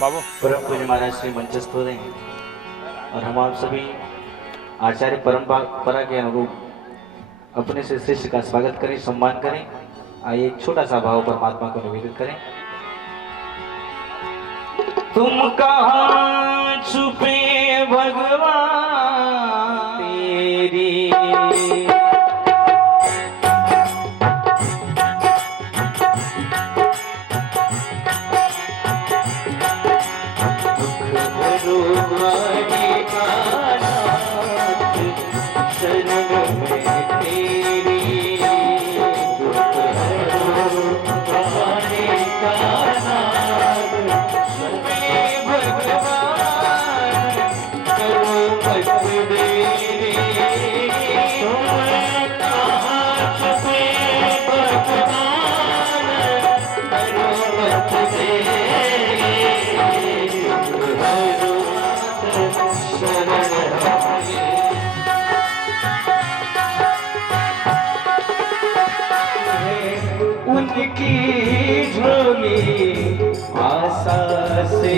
बाबू परम पूज्य महाराज श्री मंचस्थ हो रहे हैं और हम आप सभी आचार्य परंपरा के अनुरूप अपने से शिष्य का स्वागत करें, सम्मान करें। आइए एक छोटा सा भाव परमात्मा को निवेदित करें। तुम कहाँ छुपे भगवान तेरी, उनकी झोली आशा से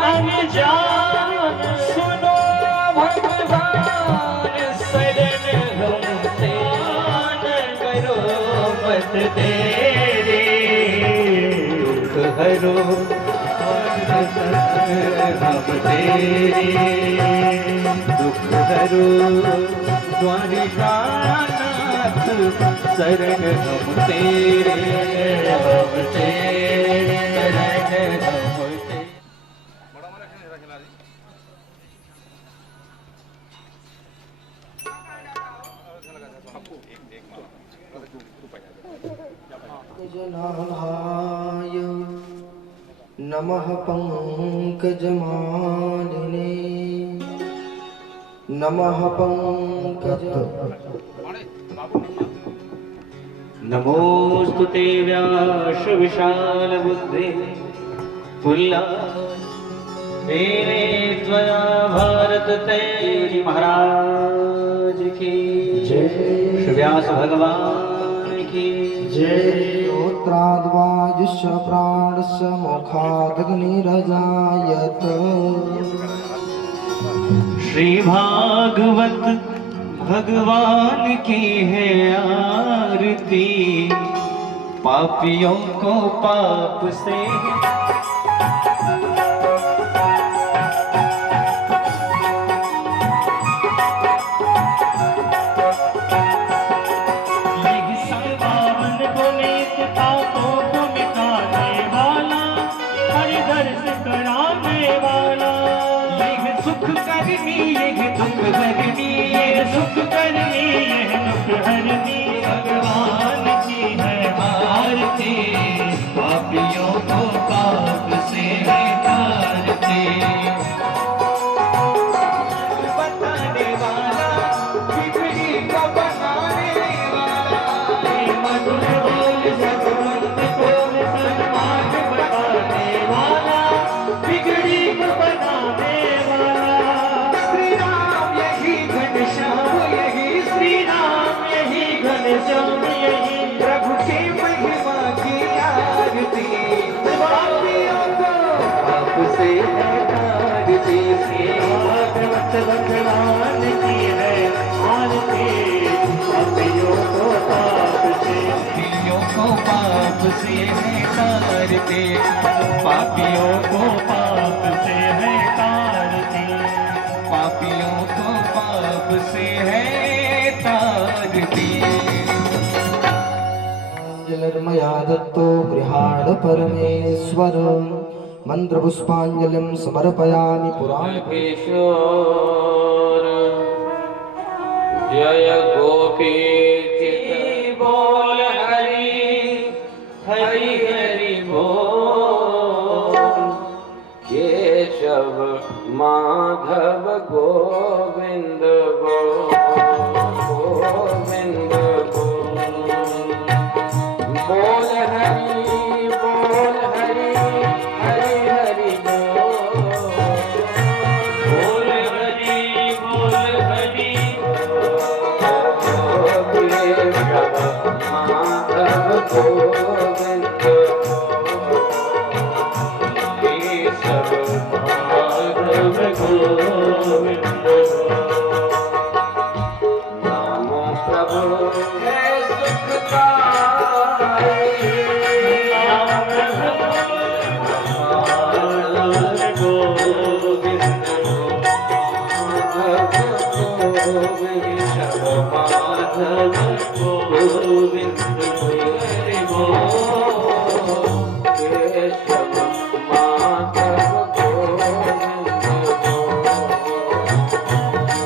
अनजान सुनो भगवान शरण हमसे करो मत तेरे, दुख हरो हम तेरे, दुख हरो द्वारिकानाथ शरण हम तेरे, हम तेरे शरण हम तेरे। जनाभाय नमः पंकजमालिने, नमः पंकज नमोस्तुते व्यास विशाल बुद्धे पुल्ला तेरे त्वया भारत तेरी महाराज की जय, श्री व्यास भगवान की जय। श्रोत्राद्वायुष्य प्राणस्य मुखादग्निरजायत, श्री भागवत भगवान की है आरती, पापियों को पाप से सुख करनी ये दुख हरनी, ये सुख करनी ये दुख हरनी, भगवान की है आरती, पापियों को पाप से तारती। बताने वाला बिगड़ी को बनाने वाला, मधुर बोल सतवंत बोल सन्मार्ग बताने वाला, बिगड़ी को बनाने श्याम यही प्रभु की महिमा की आरती, पापियों को पाप से तारती, भागवत भगवान की है आरती, पापियों को पाप से है तारती, पापियों को पाप से है तारती, पापियों को पाप से है तारती। मया दत्तो गृहाण परमेश्वर, मंत्रपुष्पांजलिं समर्पयामि पुराणकेशोर जय गोपी चित बोल हरि हरि हरि बोल, केशव माधव गोविंद बोल, गोविंद बोल हरि हरि हरि हरि बोल हरि माधव गोविंद माधव गोविंद हरि बोल केशव माधव गोविंद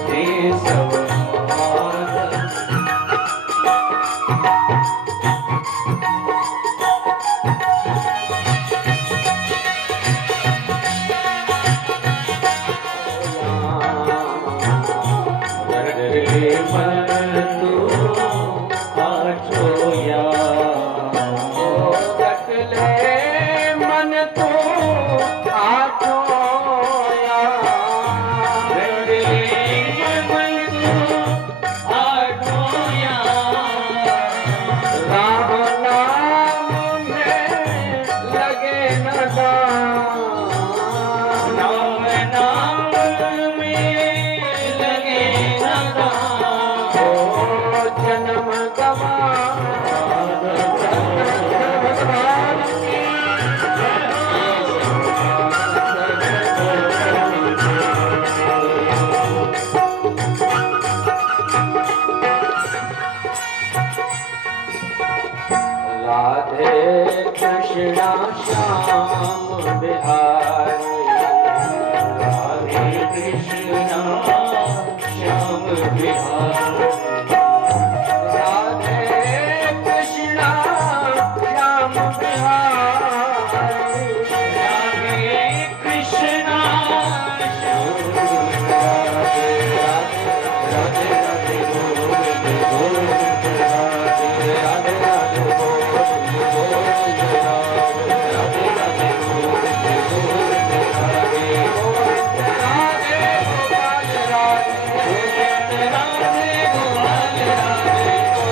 केशव माधव मन तू आछोया रटले मन तू आछोया रटले मन तू आछोया राम नाम में लगे न दाम राम नाम में लगे न दाम जन्म राधे कृष्णा श्याम बिहारी राधे कृष्णा श्याम बिहारी राधे कृष्णा श्याम बिहारी राधे कृष्णा श्याम बिहारी राधे राधे गोविंद गोविंद राधे राधे राधे गोविंद गोविंद राधे राधे राधे गोविंद गोविंद राधे गोविंद राधे गोपाल राधे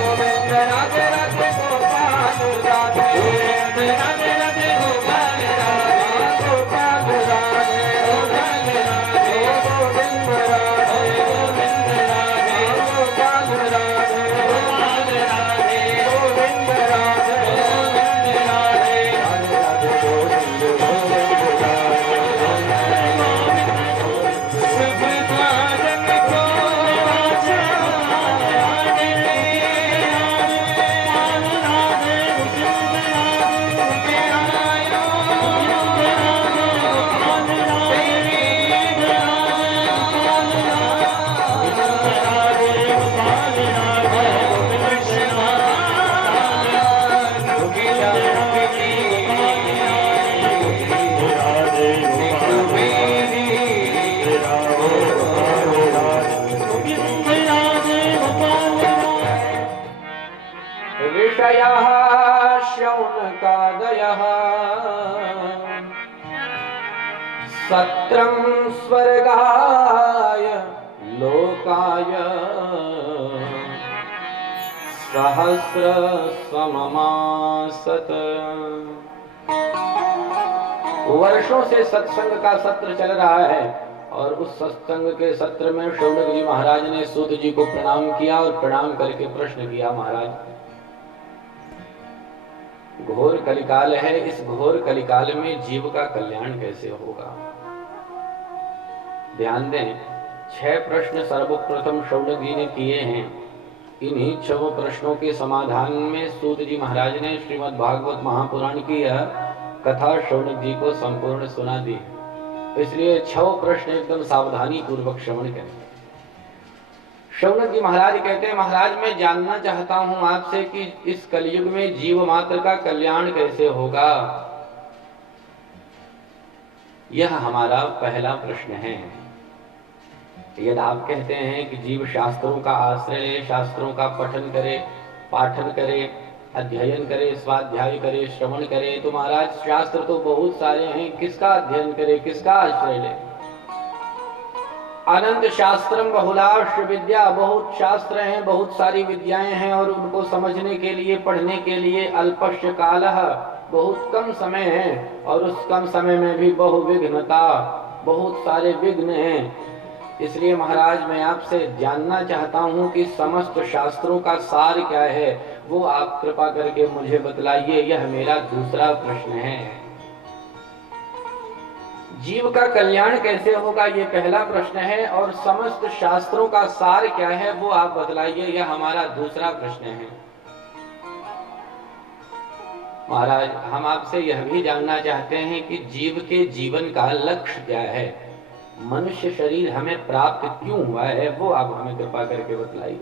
गोविंद राधे राधे गोपाल राधे गोविंद राधे राधे गोपाल राधे गोपाल राधे गोपाल राधे गोविंद राधे गोविंद राधे गोपाल राधे गोपाल राधे गोविंद राधे गोविंद राधे राधे गोविंद गोविंद राधे सब साधन को ऋषयः शौनकादयः सत्रं स्वर्गाय लोकाय सहस्र सममासत। वर्षों से सत्संग का सत्र चल रहा है और उस सत्संग के सत्र में शौनक जी महाराज ने सूत जी को प्रणाम किया और प्रणाम करके प्रश्न किया, महाराज घोर कलिकाल है, इस घोर कलिकाल में जीव का कल्याण कैसे होगा? ध्यान दें, 6 प्रश्न सर्वप्रथम शौनक जी ने किए हैं। इन्हीं 6 प्रश्नों के समाधान में सूत जी महाराज ने श्रीमद् भागवत महापुराण की यह कथा शौनक जी को संपूर्ण सुना दी। इसलिए 6 प्रश्न एकदम सावधानी पूर्वक श्रवण करें। शौनक जी महाराज कहते हैं, महाराज मैं जानना चाहता हूं आपसे कि इस कलयुग में जीव मात्र का कल्याण कैसे होगा। यह हमारा पहला प्रश्न है। यदि आप कहते हैं कि जीव शास्त्रों का आश्रय ले, शास्त्रों का पठन करे, पाठन करे, अध्ययन करे, स्वाध्याय करे, श्रवण करे, तो महाराज शास्त्र तो बहुत सारे हैं, किसका अध्ययन करे, किसका आश्रय ले? अनंत शास्त्रम बहुलाश विद्या, बहुत शास्त्र हैं, बहुत सारी विद्याएं हैं और उनको समझने के लिए, पढ़ने के लिए अल्पस्य कालः, बहुत कम समय है और उस कम समय में भी बहुविघ्नता, बहुत सारे विघ्न हैं। इसलिए महाराज मैं आपसे जानना चाहता हूं कि समस्त शास्त्रों का सार क्या है, वो आप कृपा करके मुझे बतलाइए। यह मेरा दूसरा प्रश्न है। जीव का कल्याण कैसे होगा, ये पहला प्रश्न है। और समस्त शास्त्रों का सार क्या है वो आप बतलाइए, यह हमारा दूसरा प्रश्न है। महाराज, हम आपसे यह भी जानना चाहते हैं कि जीव के जीवन का लक्ष्य क्या है, मनुष्य शरीर हमें प्राप्त क्यों हुआ है, वो आप हमें कृपा करके बतलाइए।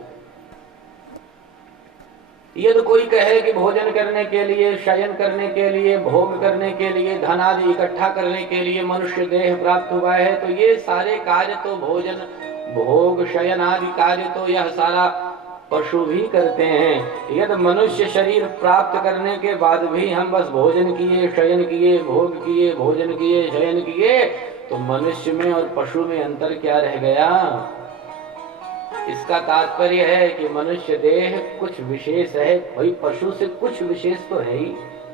ये तो कोई कहे कि भोजन करने के लिए, शयन करने के लिए, भोग करने के लिए, धन आदि इकट्ठा करने के लिए मनुष्य देह प्राप्त हुआ है, तो ये सारे कार्य तो भोजन, भोग, शयन आदि कार्य तो यह सारा पशु भी करते हैं। यदि मनुष्य शरीर प्राप्त करने के बाद भी हम बस भोजन किए, शयन किए, भोग किए, भोजन किए, शयन किए, तो मनुष्य में और पशु में अंतर क्या रह गया? इसका तात्पर्य है कि मनुष्य देह कुछ विशेष है, भाई पशु से कुछ विशेष तो है ही,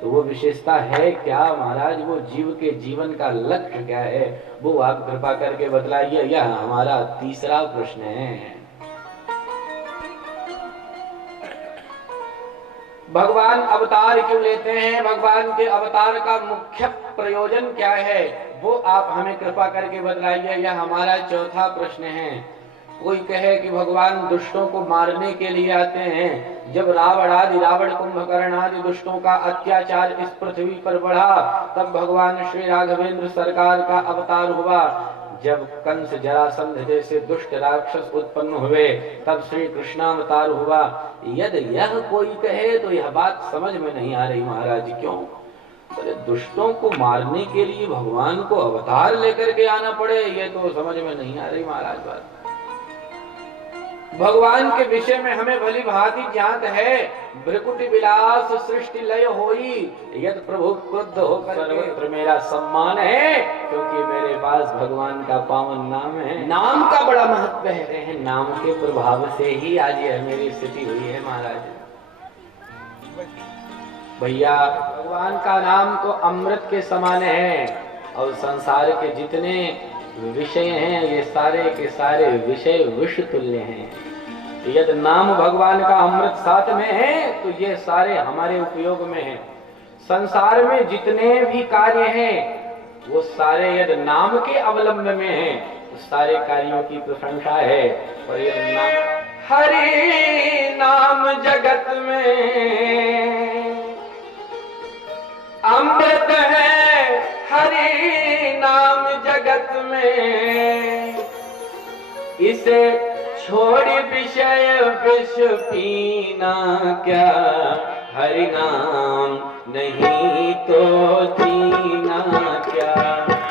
तो वो विशेषता है क्या महाराज? वो जीव के जीवन का लक्ष्य क्या है वो आप कृपा करके बतलाइए। यह हमारा तीसरा प्रश्न है। भगवान अवतार क्यों लेते हैं, भगवान के अवतार का मुख्य प्रयोजन क्या है, वो आप हमें कृपा करके बतलाइए। यह हमारा चौथा प्रश्न है। कोई कहे कि भगवान दुष्टों को मारने के लिए आते हैं। जब रावण कुंभकर्ण आदि दुष्टों का अत्याचार इस पृथ्वी पर बढ़ा, तब भगवान श्री राघवेंद्र सरकार का अवतार हुआ। जब कंस जरासंध जैसे दुष्ट राक्षस उत्पन्न हुए, तब श्री कृष्णावतार हुआ। यदि यह कोई कहे तो यह बात समझ में नहीं आ रही महाराज। क्यों? बोले दुष्टों को मारने के लिए भगवान को अवतार लेकर के आना पड़े, ये तो समझ में नहीं आ रही महाराज बात। भगवान के विषय में हमें भली भांति ज्ञात है। भृकुटि विलास सृष्टि लय होई, यद प्रभु क्रुद्ध होकर सर्वत्र मेरा सम्मान है, क्योंकि मेरे पास भगवान का पावन नाम है। नाम का बड़ा महत्व है, नाम के प्रभाव से ही आज यह मेरी स्थिति हुई है महाराज। भैया, भगवान का नाम तो अमृत के समान है, और संसार के जितने विषय हैं ये सारे के सारे विषय विष तुल्य हैं। यदि नाम भगवान का अमृत साथ में है तो ये सारे हमारे उपयोग में हैं। संसार में जितने भी कार्य हैं वो सारे यदि नाम के अवलंब में हैं, तो सारे कार्यों की प्रशंसा है। और यदि नाम, हरि नाम जगत में अमृत है, हरि नाम जगत में, इसे छोड़ विषय विष पीना क्या, हरि नाम नहीं तो जीना क्या,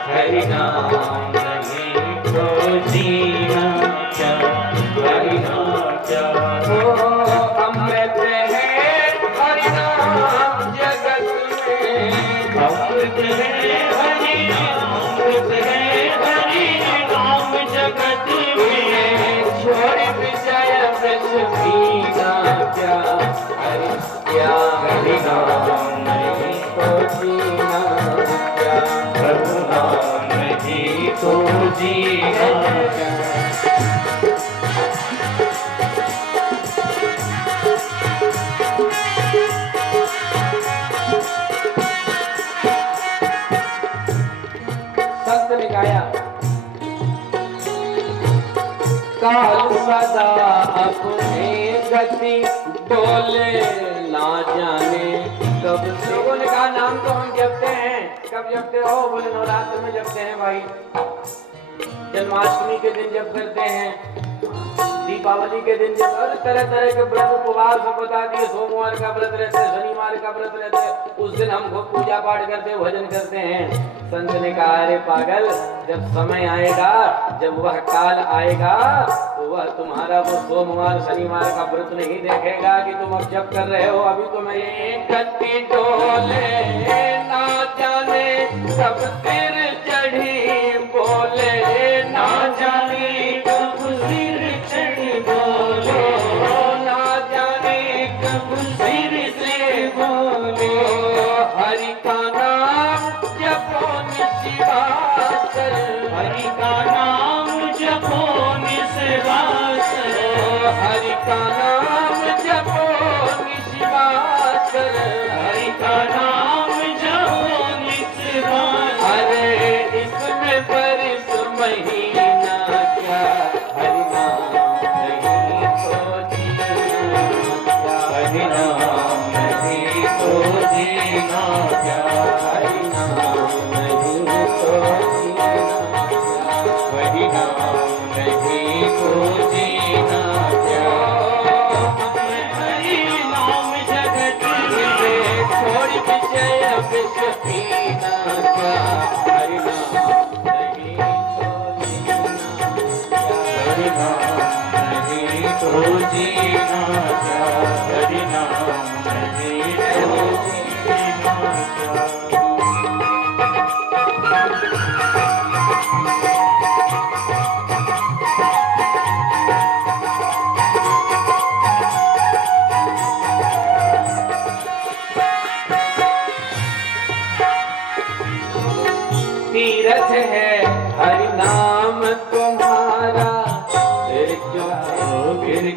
हरि नाम नहीं तो जीना क्या, हरि नाम क्या हो अमृत है, हरि नाम जगत में अमृत है, हरि नाम जगत में, छोड़ विषय विष पीना क्या, हरि नाम नहीं तो जीना क्या, हरि नाम नहीं तो जीना क्या। संत ने गाया, काल सदा अपने गति बोले ना जाने कब। लोगों ने कहा नाम तो हम जपते हैं, कब जपते हो? बोले नवरात्र में जपते हैं भाई, जन्माष्टमी के दिन जप करते हैं, दीपावली के दिन जब तरह तरह के व्रत उपवास बता दिए, सोमवार का व्रत रहता है, शनिवार का व्रत रहता है, उस दिन हम खूब पूजा पाठ करते हैं, भजन करते हैं। संत ने कहा अरे पागल, जब समय आएगा, जब वह काल आएगा, तो वह तुम्हारा वो सोमवार शनिवार का व्रत नहीं देखेगा कि तुम अब जब कर रहे हो। अभी तो मैं गति डोले ना जाने कब सिर चढ़ी बोले, ना जाने कब सिर चढ़ी बोले, ना जाने कब सिर से बोले, हरि का नाम जपो निशिवासर, हरि का नाम जपो निशिवासर, हरि का नाम जपो निशिवासर, हरि का नाम जपो निशिवासर। अरे इसमें जीना क्या, हरि नाम नहीं तो जीना क्या, हरि नाम नहीं तो जीना क्या। तीरथ है हरि नाम तुम्हारा, फिर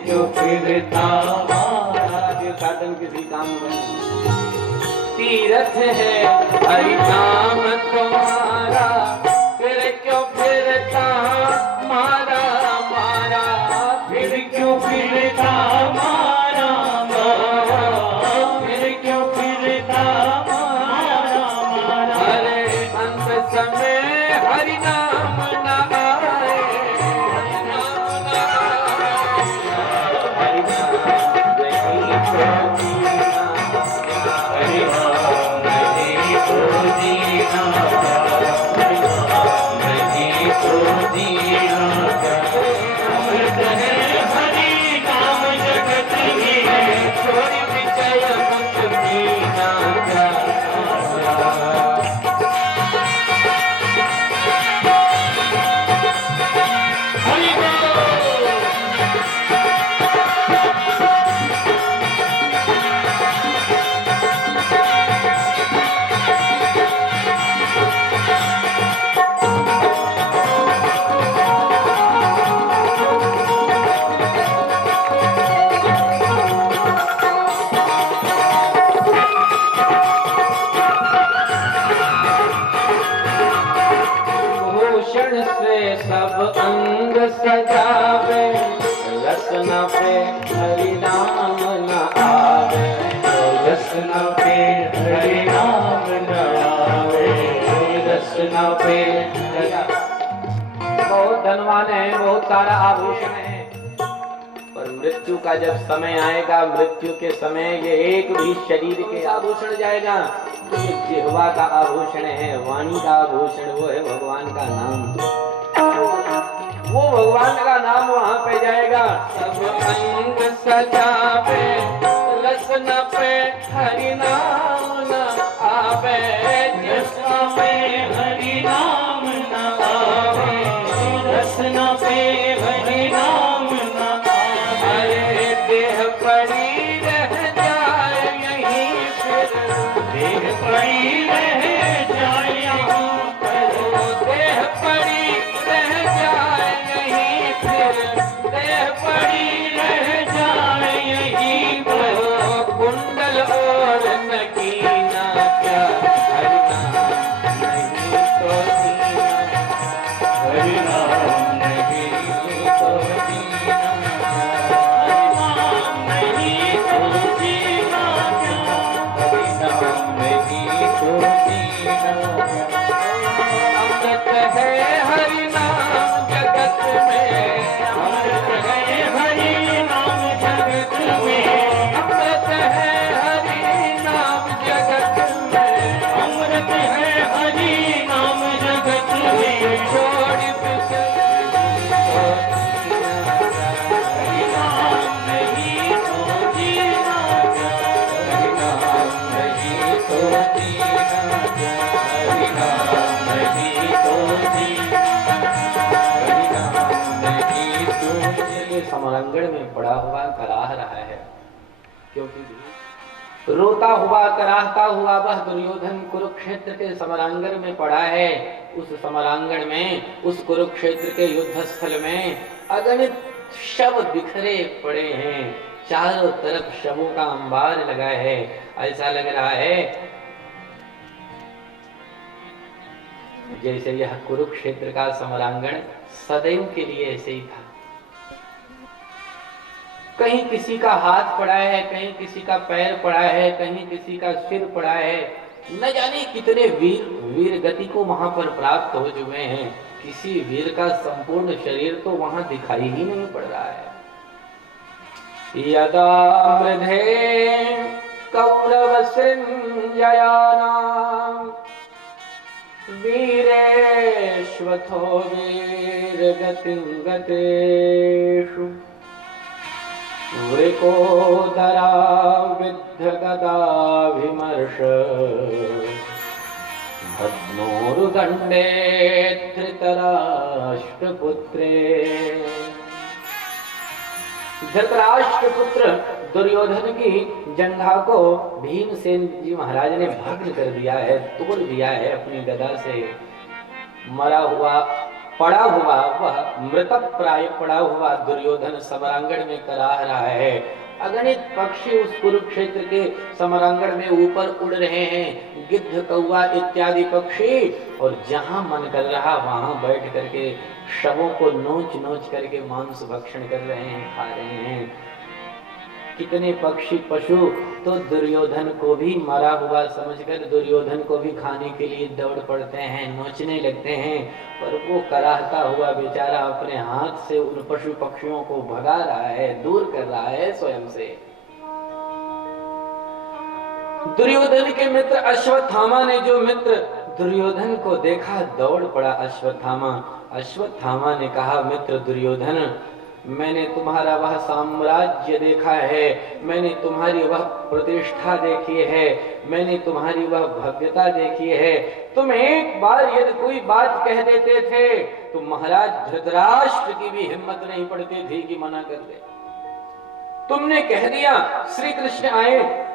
क्यों फिरता मारा, जो साधन किसी काम में। तीरथ है हरि नाम तुम्हारा, फिर क्यों फिरता मारा मारा, फिर क्यों फिरता मारा मारा, फिर क्यों फिरता मारा मारा। अरे अंत समय हरि नाम न आए, हरि नाम न आए, हरि नाम नहीं तो जीना, हरि नाम नहीं तो जीना, हरि नाम नहीं तो जीना। अमृत है हरि नाम जगत में, छोड़ विजय मत पीना क्या। भूषण से सब अंग सजावे, रसना पे हरि नाम न आवे, रसना पे हरि नाम न आवे, रसना पे। बहुत धनवान है, बहुत सारा आभूषण है, पर मृत्यु का जब समय आएगा, मृत्यु के समय ये एक भी शरीर के आभूषण जाएगा। जिह्वा का आभूषण है, वाणी का आभूषण वो है भगवान का नाम, वो भगवान का नाम वहां पे जाएगा। सब अंग सजावे, रसना पे हरि नाम न आवे, रसना पे हरि नाम न आवे, रसना पे हरि नाम न आवे। देह पड़ी रह जाए यहीं फिर, देह पड़ी रह जाए यहाँ पर, देह पड़ी रह जाए यहीं फिर, देह पड़ी रह जाए यहीं पर। कुंडल और नगीना क्या, हरि नाम नहीं तो जीना, हरि नाम नहीं तो जीना, हरि नाम नहीं तो जीना क्या, हरि नाम नहीं तो जीना। अमृत है हरि नाम जगत में, अमृत है हरि नाम जगत में, अमृत है हरि नाम जगत में, अमृत है हरि नाम जगत में। छोड़ हरि नाम नहीं तो जीना, हरि नाम नहीं तो जीना, हरि नाम नहीं तो जीना, हरि नाम नहीं तो जीना। समरंगण में पड़ा हुआ कराह रहा है, क्योंकि रोता हुआ कराहता हुआ वह दुर्योधन कुरुक्षेत्र के समरांगण में पड़ा है। उस समरांगण में, उस कुरुक्षेत्र के युद्ध स्थल में अगणित शव बिखरे पड़े हैं, चारों तरफ शवों का अंबार लगा है। ऐसा लग रहा है जैसे यह कुरुक्षेत्र का समरांगण सदैव के लिए ऐसे ही था। कहीं किसी का हाथ पड़ा है, कहीं किसी का पैर पड़ा है, कहीं किसी का सिर पड़ा है। न जाने कितने वीर गति को वहां पर प्राप्त हो चुके हैं। किसी वीर का संपूर्ण शरीर तो वहां दिखाई ही नहीं पड़ रहा है। यदा मृधे कौरव सृंजयानां वीरेश्वथो वीरगतिं गतेषु वृकोदरा विद्धगदाभिमर्श भद्मोरुदण्डे धृतराष्ट्रपुत्रे। धृतराष्ट्र पुत्र दुर्योधन की जंघा को भीमसेन जी महाराज ने भग्न कर दिया है, तोड़ दिया है अपनी गदा से। मरा हुआ पड़ा हुआ वह मृतप्राय पड़ा हुआ दुर्योधन समरांगण में कराह रहा है। अगणित पक्षी उस कुरुक्षेत्र के समरांगण में ऊपर उड़ रहे हैं, गिद्ध कौवा इत्यादि पक्षी, और जहां मन कर रहा वहां बैठ करके शवों को नोच नोच करके मांस भक्षण कर रहे हैं, खा रहे हैं। कितने पक्षी पशु तो दुर्योधन को भी मरा हुआ समझकर दुर्योधन को भी खाने के लिए दौड़ पड़ते हैं, नोचने लगते हैं, पर वो कराहता हुआ बेचारा अपने हाथ से उन पशु पक्षियों को भगा रहा है, दूर कर रहा है स्वयं से। दुर्योधन के मित्र अश्वत्थामा ने जो मित्र दुर्योधन को देखा दौड़ पड़ा अश्वत्थामा। अश्वत्थामा ने कहा, मित्र दुर्योधन, मैंने तुम्हारा वह साम्राज्य देखा है, मैंने तुम्हारी वह प्रतिष्ठा देखी है, मैंने तुम्हारी वह भव्यता देखी है। तुम एक बार यदि कोई बात कह देते थे तो महाराज धृतराष्ट्र की भी हिम्मत नहीं पड़ती थी कि मना कर दे। तुमने कह दिया, श्री कृष्ण आए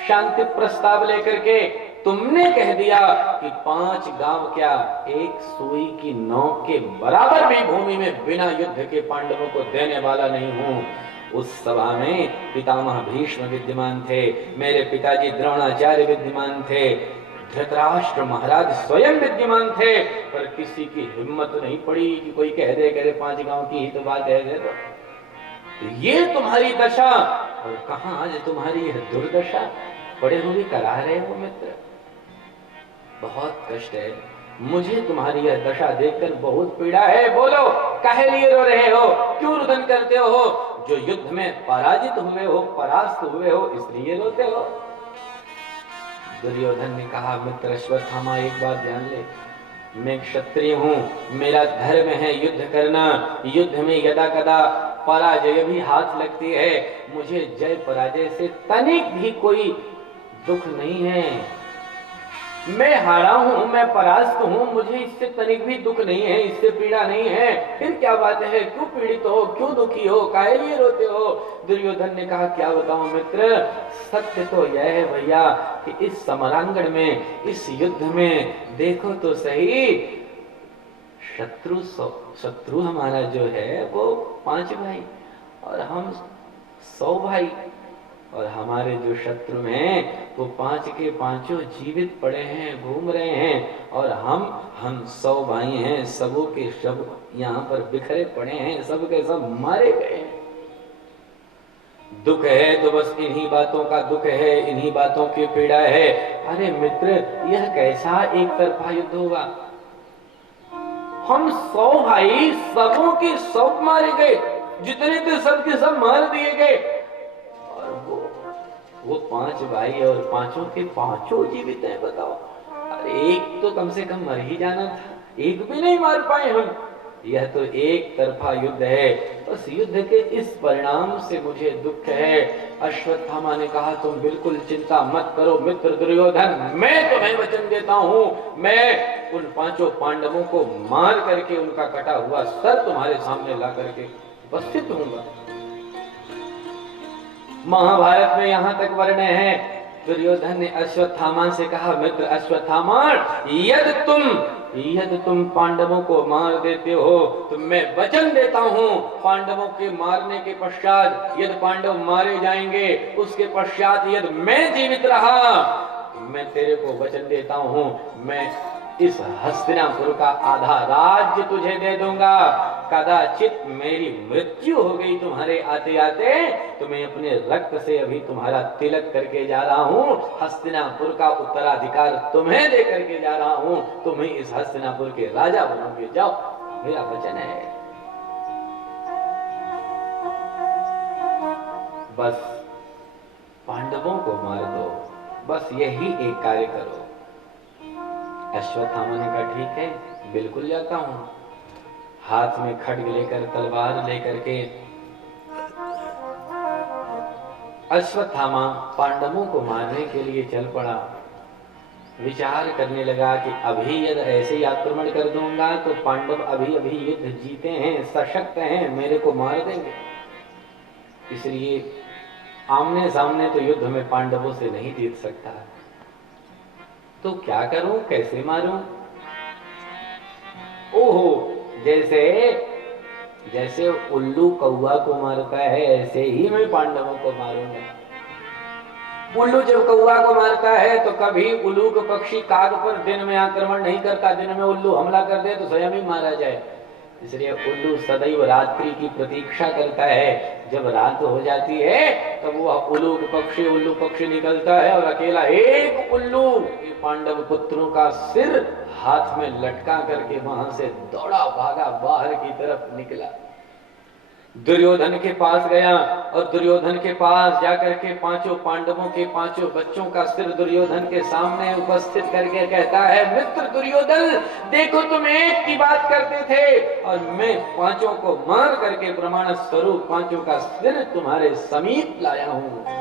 शांति प्रस्ताव लेकर के, तुमने कह दिया कि 5 गांव क्या एक सुई की नोक के बराबर भी भूमि में बिना युद्ध के पांडवों को देने वाला नहीं हूं। उस सभा में पितामह भीष्म विद्यमान थे, मेरे पिताजी द्रोणाचार्य विद्यमान थे, धृतराष्ट्र महाराज स्वयं विद्यमान थे, पर किसी की हिम्मत नहीं पड़ी कि कोई कह दे करे 5 गांव की ही तो बात है। तो ये तुम्हारी दशा, और कहां आज तुम्हारी यह दुर्दशा पड़े हुए करा रहे हो मित्र। बहुत कष्ट है, मुझे तुम्हारी यह दशा देखकर बहुत पीड़ा है। बोलो, काहे लिए रो रहे हो, क्यों रुदन करते हो? जो युद्ध में पराजित हुए हो, परास्त हुए हो, इसलिए रोते हो। दुर्योधन ने कहा, मित्र अश्वत्थामा एक बात ध्यान ले, मैं क्षत्रिय हूं, मेरा धर्म है युद्ध करना। युद्ध में यदा कदा पराजय भी हाथ लगती है, मुझे जय पराजय से तनिक भी कोई दुख नहीं है। मैं हारा हूं, मैं परास्त हूं, मुझे इससे तनिक भी दुख नहीं है, इससे पीड़ा नहीं है। फिर क्या बात है, क्यों पीड़ित हो, क्यों दुखी हो, काहे लिए रोते हो? दुर्योधन ने कहा, क्या बताऊं मित्र, सत्य तो यह है भैया कि इस समरांगण में, इस युद्ध में देखो तो सही, शत्रु हमारा जो है वो 5 भाई और हम 100 भाई, और हमारे जो शत्रु हैं वो 5 के 5 जीवित पड़े हैं, घूम रहे हैं, और हम 100 भाई हैं, सबों के सब यहाँ पर बिखरे पड़े हैं, सब के सब मारे गए हैं। दुख है तो बस इन्हीं बातों का दुख है, इन्हीं बातों की पीड़ा है। अरे मित्र, यह कैसा एक तरफा युद्ध होगा? हम 100 भाई, सबों के सब मारे गए, जितने थे सबके सब मार दिए गए, और वो 5 भाई और 5 के 5 जीवित हैं। बताओ, अरे एक तो कम से कम मर ही जाना था, एक भी नहीं मार पाए हम। यह तो एक तरफा युद्ध है, उस युद्ध के इस परिणाम से मुझे दुख है। अश्वत्थामा ने कहा, तुम बिल्कुल चिंता मत करो मित्र दुर्योधन, मैं तुम्हें वचन देता हूं, मैं उन 5 पांडवों को मार करके उनका कटा हुआ सर तुम्हारे सामने ला करके उपस्थित होऊंगा। महाभारत में यहाँ तक वर्ण है। दुर्योधन ने अश्वत्थामा से कहा, मित्र अश्वत्थामा, यदि तुम पांडवों को मार देते हो तो मैं वचन देता हूँ, पांडवों के मारने के पश्चात यदि पांडव मारे जाएंगे, उसके पश्चात यदि मैं जीवित रहा, मैं तेरे को वचन देता हूँ, मैं इस हस्तिनापुर का आधा राज्य तुझे दे दूंगा। कदाचित मेरी मृत्यु हो गई तुम्हारे आते आते तो मैं अपने रक्त से अभी तुम्हारा तिलक करके जा रहा हूँ, हस्तिनापुर का उत्तराधिकार तुम्हें दे करके जा रहा हूँ, तुम ही इस हस्तिनापुर के राजा बनोगे, जाओ, मेरा वचन है। बस पांडवों को मार दो, बस यही एक कार्य करो। अश्वत्थामा ने कहा ठीक है, बिल्कुल जाता हूं। हाथ में खड्ग लेकर, तलवार लेकर के अश्वत्थामा पांडवों को मारने के लिए चल पड़ा। विचार करने लगा कि अभी यदि ऐसे ही आक्रमण कर दूंगा तो पांडव अभी अभी युद्ध जीते हैं, सशक्त हैं, मेरे को मार देंगे। इसलिए आमने सामने तो युद्ध में पांडवों से नहीं जीत सकता, तो क्या करूं, कैसे मारूं? ओहो, जैसे उल्लू कौवा को मारता है ऐसे ही मैं पांडवों को मारूंगा। उल्लू जब कौवा को मारता है तो कभी उल्लू का पक्षी काग पर दिन में आक्रमण नहीं करता, दिन में उल्लू हमला कर दे तो स्वयं ही मारा जाए। इसलिए उल्लू सदैव रात्रि की प्रतीक्षा करता है। जब रात हो जाती है तब वह उल्लू पक्षी निकलता है और अकेला एक उल्लू पांडव पुत्रों का सिर हाथ में लटका करके वहां से दौड़ा भागा, बाहर की तरफ निकला, दुर्योधन के पास गया और दुर्योधन के पास जाकर के पांचों पांडवों के पांचों बच्चों का सिर दुर्योधन के सामने उपस्थित करके कहता है, मित्र दुर्योधन, देखो तुम एक की बात करते थे और मैं पांचों को मार करके प्रमाण स्वरूप पांचों का सिर तुम्हारे समीप लाया हूं।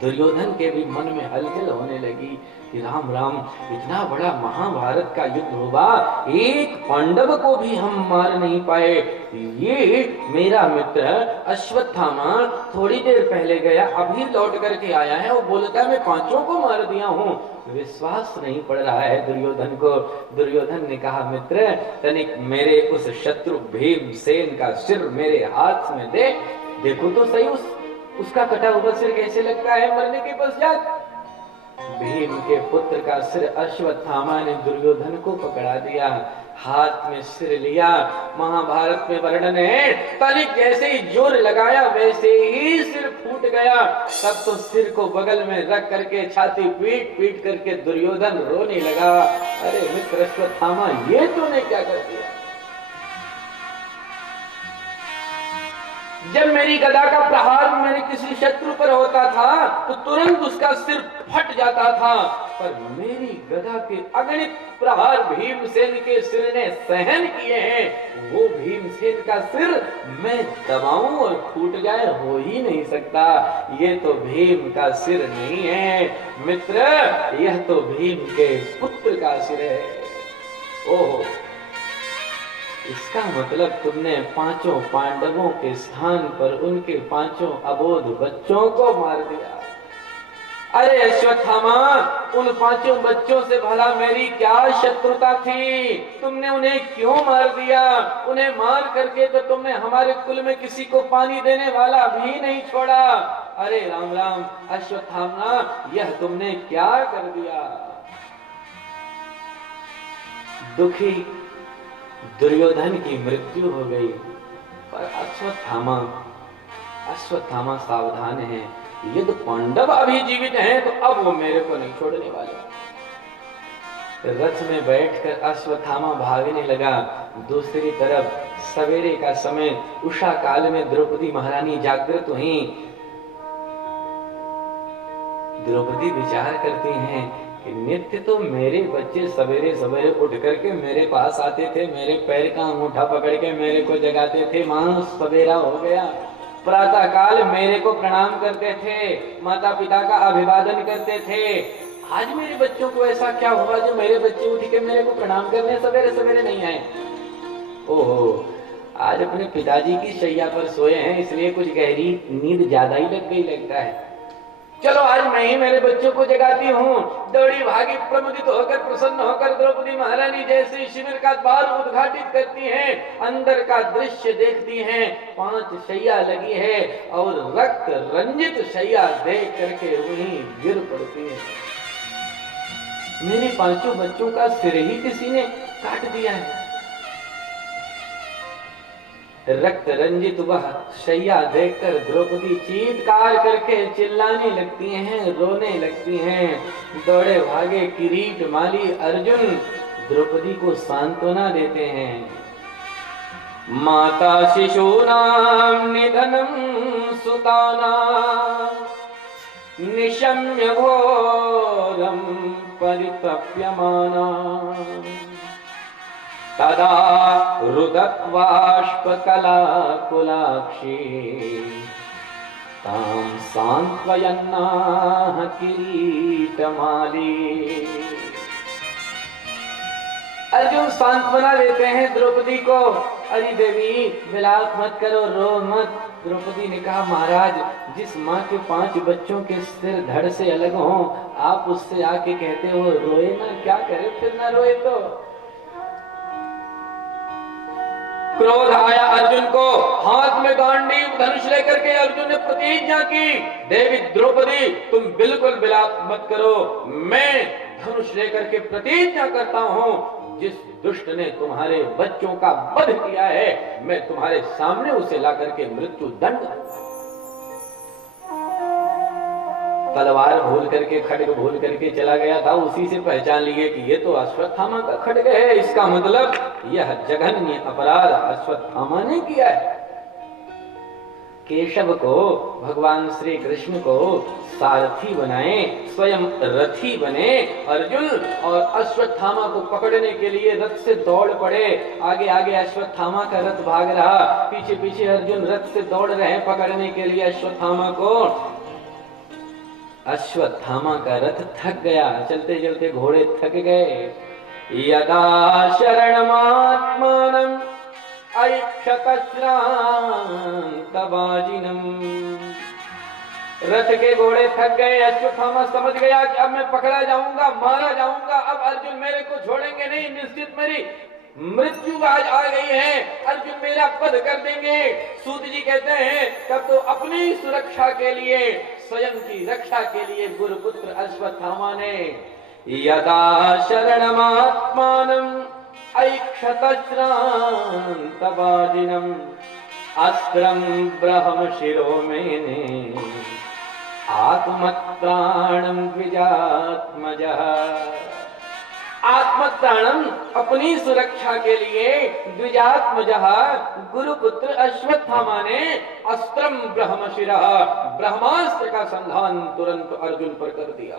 दुर्योधन के भी मन में हलचल होने लगी कि राम राम, इतना बड़ा महाभारत का युद्ध हुआ, एक पांडव को भी हम मार नहीं पाए। ये मेरा मित्र अश्वत्थामा थोड़ी देर पहले गया, अभी लौट करके आया है, वो बोलता है मैं पांचों को मार दिया हूं। विश्वास नहीं पड़ रहा है दुर्योधन को। दुर्योधन ने कहा, मित्र तनिक मेरे उस शत्रु भीमसेन का सिर मेरे हाथ में दे, देखो तो सही उसका कटा हुआ सिर कैसे लगता है मरने के पश्चात। भीम के पुत्र का सिर अश्वत्थामा ने दुर्योधन को पकड़ा दिया, हाथ में सिर लिया। महाभारत में वर्णन है, तनिक जैसे ही जोर लगाया वैसे ही सिर फूट गया। तब तो सिर को बगल में रख करके छाती पीट पीट करके दुर्योधन रोने लगा, अरे मित्र अश्वत्थामा, ये तूने क्या कर दिया? जब मेरी गदा का प्रहार मेरे किसी शत्रु पर होता था तो तुरंत उसका सिर फट जाता था, पर मेरी गदा के अगणित प्रहार भीमसेन के सिर ने सहन किए हैं। वो भीमसेन का सिर मैं दबाऊं और फूट जाए, हो ही नहीं सकता। ये तो भीम का सिर नहीं है मित्र, यह तो भीम के पुत्र का सिर है। ओहो, इसका मतलब तुमने पांचों पांडवों के स्थान पर उनके पांचों अबोध बच्चों को मार दिया। अरे अश्वत्थामा, उन पांचों बच्चों से भला मेरी क्या शत्रुता थी? तुमने उन्हें क्यों मार दिया? उन्हें मार करके तो तुमने हमारे कुल में किसी को पानी देने वाला भी नहीं छोड़ा। अरे राम राम अश्वत्थामा, यह तुमने क्या कर दिया? दुखी दुर्योधन की मृत्यु हो गई, पर अश्वत्थामा सावधान है, यदि पांडव अभी जीवित हैं तो अब वो मेरे को नहीं छोड़ने वाले। रथ में बैठकर अश्वत्थामा भागने लगा। दूसरी तरफ सवेरे का समय, उषा काल में द्रौपदी महारानी जागृत हुई। द्रौपदी विचार करती हैं कि नित्य तो मेरे बच्चे सवेरे सवेरे उठ करके मेरे पास आते थे, मेरे पैर का अंगूठा पकड़ के मेरे को जगाते थे, मां सवेरा हो गया, प्रातः काल मेरे को प्रणाम करते थे, माता पिता का अभिवादन करते थे। आज मेरे बच्चों को ऐसा क्या हुआ जो मेरे बच्चे उठ के मेरे को प्रणाम करने सवेरे सवेरे नहीं आए? ओहो, आज अपने पिताजी की शैया पर सोए हैं, इसलिए कुछ गहरी नींद ज्यादा ही लग गई लगता है। चलो आज मैं ही मेरे बच्चों को जगाती हूँ। दौड़ी भागी प्रमुदित होकर प्रसन्न होकर द्रौपदी महारानी जैसे शिविर का द्वार उद्घाटित करती हैं, अंदर का दृश्य देखती हैं। 5 शैया लगी है और रक्त रंजित शैया देख करके वहीं गिर पड़ती है। मेरे 5 बच्चों का सिर ही किसी ने काट दिया है। रक्त रंजित वह शैया देखकर द्रौपदी चीत्कार करके चिल्लाने लगती हैं, रोने लगती हैं। दौड़े भागे किरीट माली अर्जुन द्रौपदी को सांत्वना देते हैं। माता शिशूनां निधनं सुतानां निशम्य घोरं परितप्यमाना तदा रुदत्वाश्पकलाकुलाक्षी तां सांत्वयन्नाह किरीटमाली। अर्जुन सांत्वना देते हैं द्रौपदी को, अरे देवी विलाप मत करो, रो मत। द्रौपदी ने कहा महाराज, जिस माँ के 5 बच्चों के सिर धड़ से अलग हो, आप उससे आके कहते हो रोए ना, क्या करे फिर ना रोए तो। क्रोध आया अर्जुन को, हाथ में गांडीव धनुष लेकर के अर्जुन ने प्रतिज्ञा की, देवी द्रौपदी तुम बिल्कुल विलाप मत करो, मैं धनुष लेकर के प्रतिज्ञा करता हूं, जिस दुष्ट ने तुम्हारे बच्चों का वध किया है, मैं तुम्हारे सामने उसे ला करके मृत्यु दंड। तलवार भूल करके, खड्ग भूल करके चला गया था, उसी से पहचान लिए कि ये तो अश्वत्थामा का खड्ग है, इसका मतलब यह जघन्य अपराध अश्वत्थामा ने किया है। केशव को, भगवान श्री कृष्ण को सारथी बनाए, स्वयं रथी बने अर्जुन, और अश्वत्थामा को पकड़ने के लिए रथ से दौड़ पड़े। आगे आगे अश्वत्थामा का रथ भाग रहा, पीछे पीछे अर्जुन रथ से दौड़ रहे हैं पकड़ने के लिए अश्वत्थामा को। अश्वत्थामा का रथ थक गया, चलते चलते घोड़े थक गए। यदा शरणमात्मानं ऐक्षतश्रान्तवाजिनं, रथ के घोड़े थक गए। अश्वत्थामा समझ गया कि अब मैं पकड़ा जाऊंगा, मारा जाऊंगा, अब अर्जुन मेरे को छोड़ेंगे नहीं, निश्चित मेरी मृत्यु आज आ गई है, अर्जुन मेरा वध कर देंगे। सूत जी कहते हैं तब तो अपनी सुरक्षा के लिए, स्वयं की रक्षा के लिए गुरुपुत्र अश्वत्थामा ने यदा शरणमात्मानं ऐक्षतश्रान्तवाजिनं अस्त्रं ब्रह्मशिरोमेने आत्मत्राणं द्विजात्मजः। आत्मत्राणम अपनी सुरक्षा के लिए द्विजात्मजः गुरुपुत्र अश्वत्थामा ने अस्त्रम ब्रह्मशिरः, ब्रह्मास्त्र का संधान तुरंत अर्जुन पर कर दिया।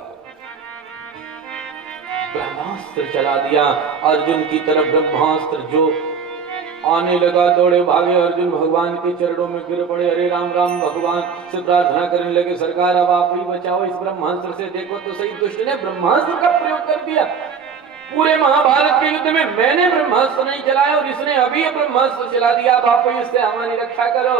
ब्रह्मास्त्र चला दिया अर्जुन की तरफ। ब्रह्मास्त्र जो आने लगा, दौड़े भागे अर्जुन भगवान के चरणों में गिर पड़े। हरे राम राम भगवान से प्रार्थना करने लगे, सरकार अब आप ही बचाओ इस ब्रह्मास्त्र से। देखो तो सही, दुष्ट ने ब्रह्मास्त्र का प्रयोग कर दिया। पूरे महाभारत के युद्ध में मैंने ब्रह्मास्त्र नहीं चलाया और इसने अभी ब्रह्मास्त्र चला दिया, अब आप इससे हमारी रक्षा करो।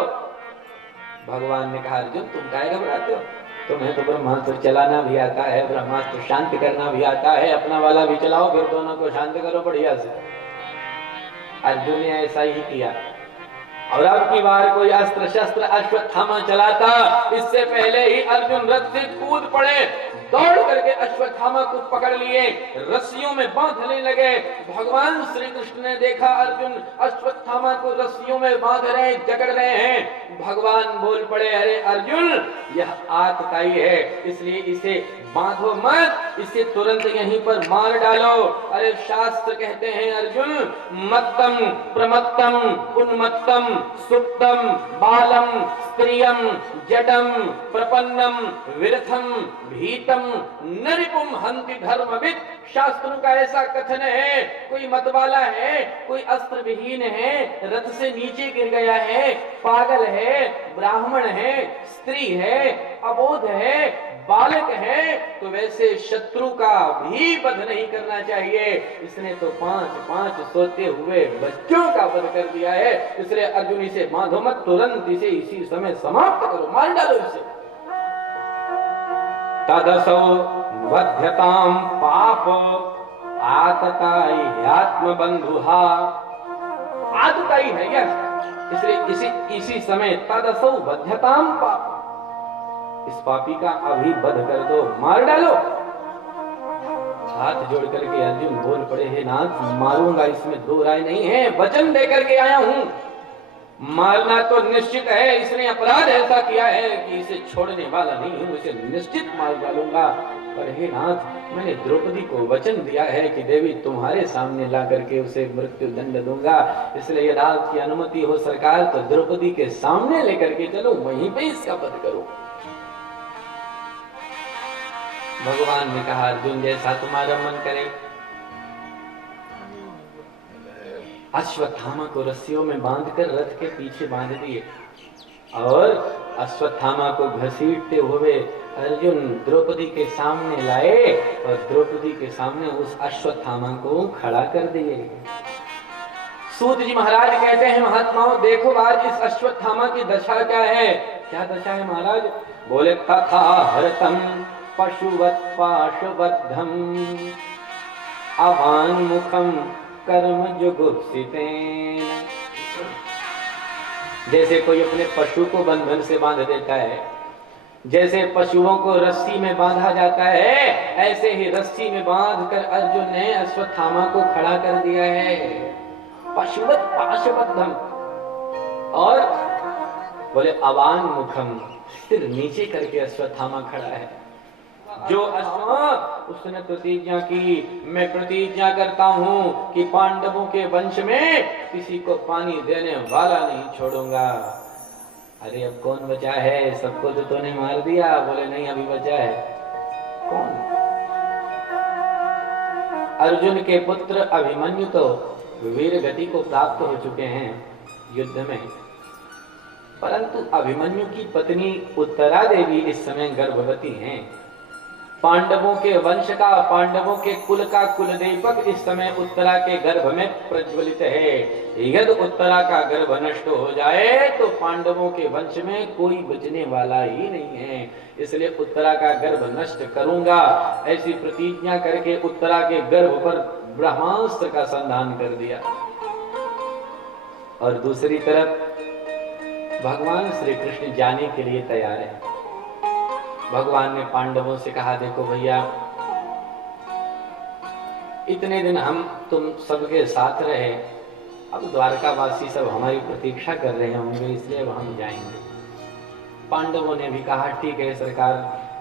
भगवान ने कहा अर्जुन तुम काहे घबराते हो, तुम्हें तो ब्रह्मास्त्र चलाना भी आता है, ब्रह्मास्त्र शांत करना भी आता है, अपना वाला भी चलाओ, फिर दोनों को शांत करो बढ़िया से। अर्जुन ने ऐसा ही किया और अब की बार कोई अस्त्र शस्त्र अश्वत्थामा चलाता, इससे पहले ही अर्जुन रथ से कूद पड़े, दौड़ करके अश्वत्थामा को पकड़ लिए, रस्सियों में बांधने लगे। भगवान श्री कृष्ण ने देखा अर्जुन अश्वत्थामा को रस्सियों में बांध रहे, जकड़ रहे हैं। भगवान बोल पड़े, अरे अर्जुन यह आतताई है, इसलिए इसे बांधो मत, इसे तुरंत यहीं पर मार डालो। अरे शास्त्र कहते हैं अर्जुन, मत्तम प्रमत्तम उन्मत्तम सुप्तम बालम स्त्रियम जडम प्रपन्नम विरथम भीतम नरिपुम हंति धर्मविद। शास्त्रों का ऐसा कथन है, कोई मतवाला है, कोई अस्त्र विहीन है, रथ से नीचे गिर गया है, पागल है, ब्राह्मण है, स्त्री है, अबोध है, बालक है, तो वैसे शत्रु का भी वध नहीं करना चाहिए। इसने तो 5 सोते हुए बच्चों का वध कर दिया है, इसलिए अर्जुन इसे बांधो मत, तुरंत इसे इसी समय समाप्त करो, मार डालो इसे। तदसौ वध्यतां पाप आतताई आत्मबंधुहा। आतताई है यह, इसलिए इसी समय तदसौ वध्यतां पाप, इस पापी का अभी वध कर दो, मार डालो। हाथ जोड़ करके अर्जुन बोल पड़े, हे नाथ मारूंगा, इसमें दो राय नहीं है, वचन दे करके आया हूं, मारना तो निश्चित है। इसने अपराध ऐसा किया है कि इसे छोड़ने वाला नहीं हूं, इसे निश्चित मार डालूंगा। पर हे नाथ मैंने द्रौपदी को वचन दिया है कि देवी तुम्हारे सामने ला करके उसे मृत्यु दंड दूंगा, इसलिए यदि आपकी अनुमति हो सरकार तो द्रौपदी के सामने लेकर के चलो, वहीं पे इसका वध करो। भगवान ने कहा अर्जुन जैसा तुम्हारा मन करे। अश्वत्थामा को रस्सियों में बांधकर रथ के पीछे बांध दिए और अश्वत्थामा को घसीटते हुए अर्जुन द्रौपदी के सामने लाए और द्रौपदी के सामने उस अश्वत्थामा को खड़ा कर दिए। सूत जी महाराज कहते हैं महात्माओं देखो आज इस अश्वत्थामा की दशा क्या है। क्या दशा है महाराज? बोले तथा हरतम पशुवत पाशबद्धम अवान मुखम कर्म जुगुप्सितेन। जैसे कोई अपने पशु को बंधन से बांध देता है, जैसे पशुओं को रस्सी में बांधा जाता है, ऐसे ही रस्सी में बांधकर अर्जुन ने अश्वत्थामा को खड़ा कर दिया है। पशुवत पाशबद्धम और बोले अवान मुखम, सिर नीचे करके अश्वत्थामा खड़ा है। जो अश्व उसने प्रतिज्ञा की, मैं प्रतिज्ञा करता हूं कि पांडवों के वंश में किसी को पानी देने वाला नहीं छोड़ूंगा। अरे अब कौन बचा है? सबको तो तूने मार दिया। बोले नहीं अभी बचा है। कौन? अर्जुन के पुत्र अभिमन्यु तो वीर गति को प्राप्त हो चुके हैं युद्ध में, परंतु अभिमन्यु की पत्नी उत्तरा देवी इस समय गर्भवती हैं। पांडवों के वंश का, पांडवों के कुल का कुलदेवक इस समय उत्तरा के गर्भ में प्रज्वलित है। यदि उत्तरा का गर्भ नष्ट हो जाए तो पांडवों के वंश में कोई बचने वाला ही नहीं है, इसलिए उत्तरा का गर्भ नष्ट करूंगा। ऐसी प्रतिज्ञा करके उत्तरा के गर्भ पर ब्रह्मास्त्र का संधान कर दिया। और दूसरी तरफ भगवान श्री कृष्ण जाने के लिए तैयार है। भगवान ने पांडवों से कहा देखो भैया, इतने दिन हम तुम सबके साथ रहे, अब द्वारकावासी सब हमारी प्रतीक्षा कर रहे होंगे, इसलिए अब हम जाएंगे। पांडवों ने भी कहा ठीक है सरकार,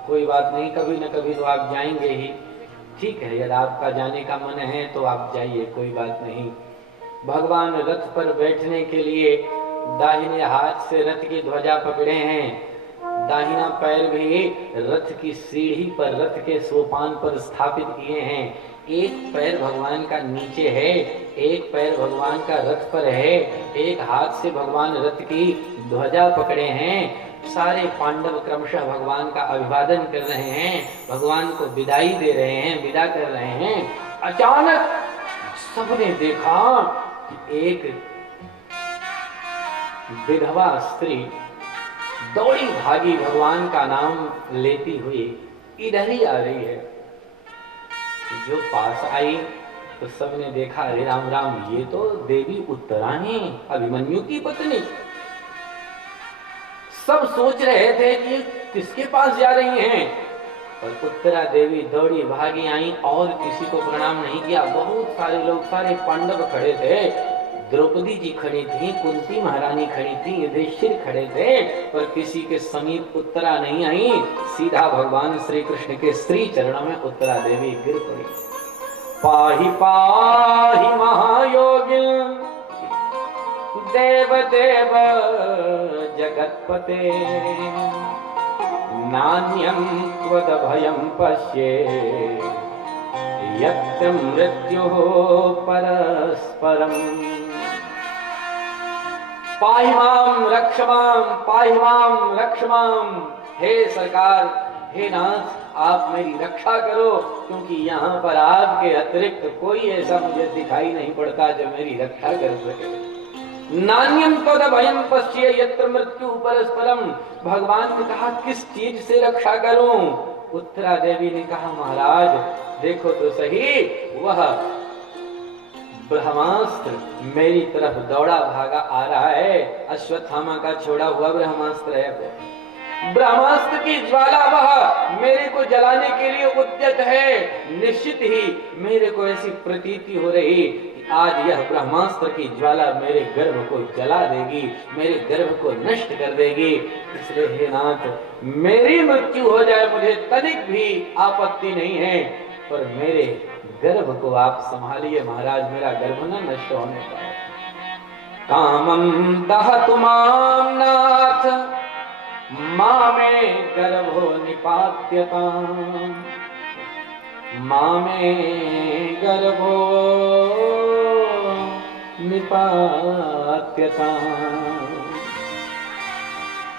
कोई बात नहीं, कभी न कभी तो आप जाएंगे ही। ठीक है, यदि आपका जाने का मन है तो आप जाइए, कोई बात नहीं। भगवान रथ पर बैठने के लिए दाहिने हाथ से रथ की ध्वजा पकड़े हैं, दाहिना पैर भी रथ की सीढ़ी पर, रथ के सोपान पर स्थापित किए हैं। एक पैर भगवान का नीचे है, एक पैर भगवान का रथ पर है, एक हाथ से भगवान रथ की ध्वजा पकड़े हैं। सारे पांडव क्रमशः भगवान का अभिवादन कर रहे हैं, भगवान को विदाई दे रहे हैं, विदा कर रहे हैं। अचानक सबने देखा कि एक विधवा स्त्री दौड़ी भागी भगवान का नाम लेती हुई इधर ही आ रही है। जो पास आई तो सबने देखा, अरे राम राम, ये तो देवी उत्तरा है, अभिमन्यु की पत्नी। सब सोच रहे थे कि किसके पास जा रही हैं, और उत्तरा देवी दौड़ी भागी आई और किसी को प्रणाम नहीं किया। बहुत सारे लोग, सारे पांडव खड़े थे, द्रौपदी जी खड़ी थी, कुंती महारानी खड़ी थी, युधिष्ठिर खड़े थे, पर किसी के समीप उत्तरा नहीं आई। सीधा भगवान श्री कृष्ण के श्री चरणों में उत्तरा देवी गिर पड़ी। पाहि पाहि महायोगिन देव देव जगतपते नान्यं त्वद भयं पश्ये यत्र मृत्युः परस्परम्। पाहि मां रक्ष मां, पाहि मां रक्ष मां। हे सरकार, हे नाथ, आप मेरी रक्षा करो, क्योंकि यहाँ पर आपके अतिरिक्त कोई ऐसा मुझे दिखाई नहीं पड़ता जो मेरी रक्षा कर सके। नान्यम तद भयं पश्ये यत्र मृत्यु परस्परम। भगवान ने कहा किस चीज से रक्षा करूं? उत्तरा देवी ने कहा महाराज देखो तो सही, वह ब्रह्मास्त्र मेरी तरफ दौड़ा भागा आ रहा है। अश्वत्थामा का छोड़ा हुआ ब्रह्मास्त्र है वो। ब्रह्मास्त्र की ज्वाला वह मेरे को जलाने के लिए उद्यत है। निश्चित ही मेरे को ऐसी प्रतीति हो रही कि आज यह ब्रह्मास्त्र की ज्वाला मेरे गर्भ को जला देगी, मेरे गर्भ को नष्ट कर देगी। इसलिए हे नाथ, मेरी मृत्यु हो जाए मुझे तनिक भी आपत्ति नहीं है, पर मेरे गर्भ को आप संभालिए महाराज, मेरा गर्भ न नष्ट होने पाए। कामं दहतु मां नाथ मामे गर्भो निपात्यताम् मामे गर्भो निपात्यता।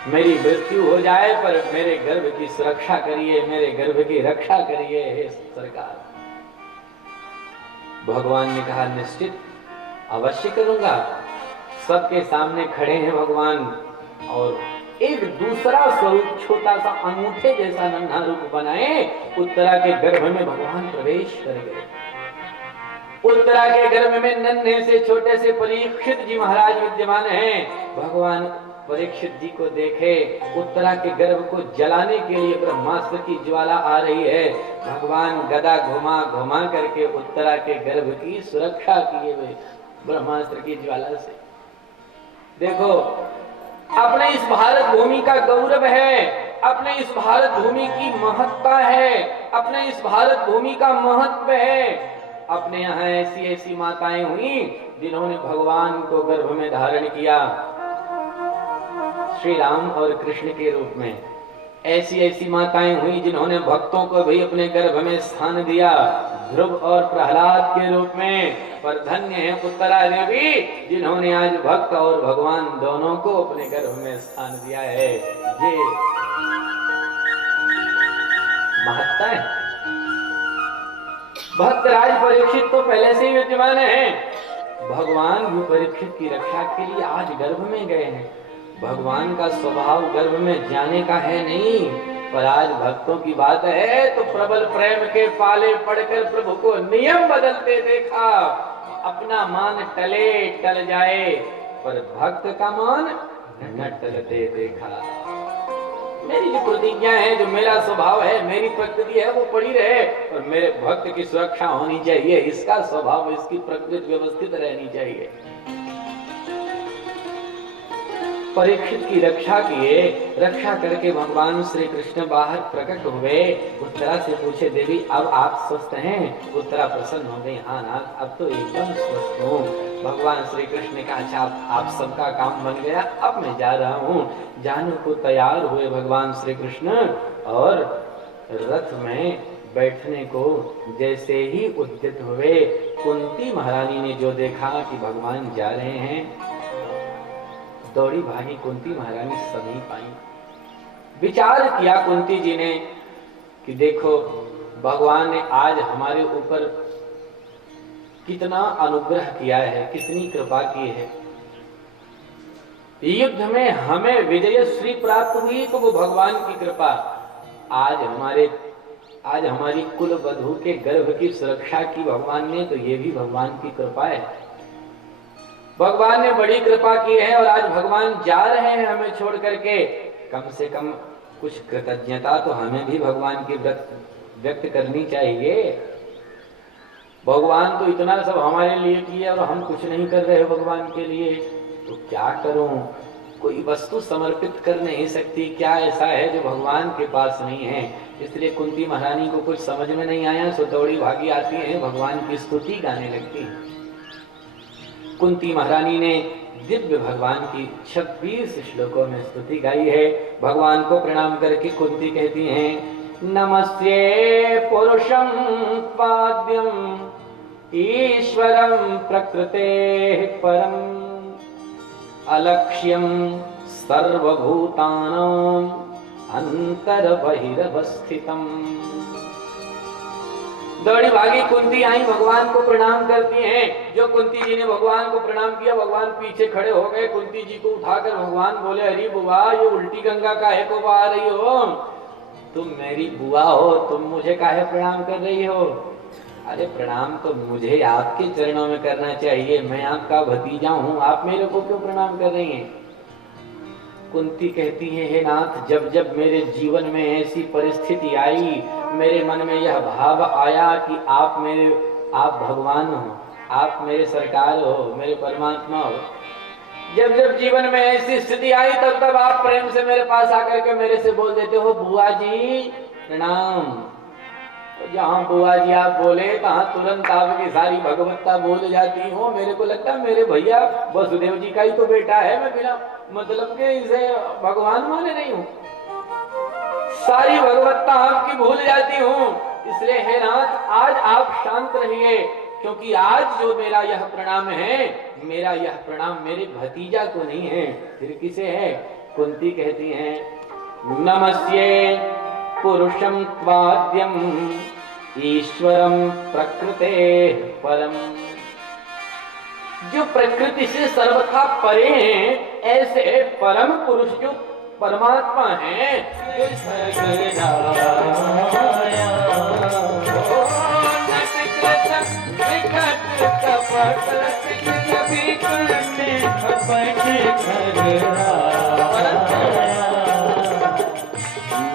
मेरी मृत्यु हो जाए पर मेरे गर्भ की सुरक्षा करिए, मेरे गर्भ की रक्षा करिए हे सरकार। भगवान ने कहा निश्चित अवश्य करूंगा। सबके सामने खड़े हैं भगवान और एक दूसरा स्वरूप छोटा सा अंगूठे जैसा नन्हा रूप बनाए उत्तरा के गर्भ में भगवान प्रवेश कर गए। उत्तरा के गर्भ में नन्हे से छोटे से परीक्षित जी महाराज विद्यमान हैं। भगवान परीक्षित जी को देखे, उत्तरा के गर्भ को जलाने के लिए ब्रह्मास्त्र की ज्वाला आ रही है। भगवान गदा घुमा घुमा करके उत्तरा के गर्भ की सुरक्षा किए हुए ब्रह्मास्त्र की ज्वाला से। देखो अपने इस भारत भूमि का गौरव है, अपने इस भारत भूमि की महत्ता है, अपने इस भारत भूमि का महत्व है। अपने यहाँ ऐसी ऐसी माताएं हुई जिन्होंने भगवान को गर्भ में धारण किया, श्री राम और कृष्ण के रूप में। ऐसी ऐसी माताएं हुई जिन्होंने भक्तों को भी अपने गर्भ में स्थान दिया, ध्रुव और प्रहलाद के रूप में। पर धन्य है उत्तरा देवी जिन्होंने आज भक्त और भगवान दोनों को अपने गर्भ में स्थान दिया है। ये महत्ता है। भक्त राज परीक्षित तो पहले से ही विद्यमान है, भगवान भी परीक्षित की रक्षा के लिए आज गर्भ में गए हैं। भगवान का स्वभाव गर्भ में जाने का है नहीं, पर आज भक्तों की बात है तो प्रबल प्रेम के पाले पड़कर प्रभु को नियम बदलते देखा। अपना मान टले टल जाए पर भक्त का मान न टलते देखा। मेरी जो प्रतिज्ञा है, जो मेरा स्वभाव है, मेरी प्रकृति है वो पड़ी रहे और मेरे भक्त की सुरक्षा होनी चाहिए। इसका स्वभाव, इसकी प्रकृति व्यवस्थित रहनी चाहिए। परीक्षित की रक्षा किए, रक्षा करके भगवान श्री कृष्ण बाहर प्रकट हुए। उत्तरा से पूछे देवी अब आप स्वस्थ हैं? उत्तरा प्रसन्न हो गई, हाँ नाथ अब तो एकदम स्वस्थ हूँ। भगवान श्री कृष्ण ने कहा अच्छा आप सबका काम बन गया, अब मैं जा रहा हूँ। जाने को तैयार हुए भगवान श्री कृष्ण और रथ में बैठने को जैसे ही उद्यत हुए, कुंती महारानी ने जो देखा कि भगवान जा रहे हैं, दौड़ी भागी कुंती महारानी सभी पाई। विचार किया कुंती जी ने कि देखो भगवान ने आज हमारे ऊपर कितना अनुग्रह किया है, कितनी कृपा की है। युद्ध में हमें विजय श्री प्राप्त हुई तो वो भगवान की कृपा। आज हमारी कुल वधू के गर्भ की सुरक्षा की भगवान ने, तो ये भी भगवान की कृपा है। भगवान ने बड़ी कृपा की है और आज भगवान जा रहे हैं हमें छोड़ करके। कम से कम कुछ कृतज्ञता तो हमें भी भगवान की व्यक्त करनी चाहिए। भगवान तो इतना सब हमारे लिए किए और हम कुछ नहीं कर रहे भगवान के लिए, तो क्या करूं? कोई वस्तु समर्पित कर नहीं सकती, क्या ऐसा है जो भगवान के पास नहीं है? इसलिए कुंती महारानी को कुछ समझ में नहीं आया, सो दौड़ी भागी आती है, भगवान की स्तुति गाने लगती। कुंती महारानी ने दिव्य भगवान की 26 श्लोकों में स्तुति गाई है। भगवान को प्रणाम करके कुंती कहती हैं नमस्ते पुरुषं पाद्यम ईश्वरं प्रकृतेः परम अलक्ष्यं सर्वभूतानां अंतर्बहिरवस्थितम्। दौड़ी भागी कुंती आई, भगवान को प्रणाम करती हैं। जो कुंती जी ने भगवान को प्रणाम किया, भगवान पीछे खड़े हो गए। कुंती जी को उठाकर भगवान बोले अरे बुआ ये उल्टी गंगा काहे को बहा रही हो? तुम मेरी बुआ हो, तुम मुझे काहे प्रणाम कर रही हो? अरे प्रणाम तो मुझे आपके चरणों में करना चाहिए, मैं आपका भतीजा हूँ, आप मेरे को क्यों प्रणाम कर रही हैं? कुंती कहती है हे नाथ, जब जब मेरे जीवन में ऐसी परिस्थिति आई, मेरे मन में यह भाव आया कि आप भगवान हो, आप मेरे सरकार हो, मेरे परमात्मा हो। जब जब जीवन में ऐसी स्थिति आई तब तब आप प्रेम से मेरे पास आकर के मेरे से बोल देते हो बुआ जी प्रणाम। तो जहाँ बुआ जी आप बोले तहाँ तुरंत आपकी सारी भगवत्ता बोल जाती हो। मेरे को लगता है मेरे भैया वसुदेव जी का ही तो बेटा है, मैं बिना मतलब के इसे भगवान माने नहीं हूँ। सारी भगवत्ता आपकी भूल जाती हूँ। इसलिए हे नाथ आज आप शांत रहिए, क्योंकि आज जो मेरा यह प्रणाम है, मेरा यह प्रणाम मेरे भतीजा को नहीं है, फिर किसे है? कुंती कहती हैं नमस्ये पुरुषं त्वाद्यम ईश्वरम प्रकृते परम। जो प्रकृति से सर्वथा परे हैं, ऐसे परम पुरुष जो परमात्मा है,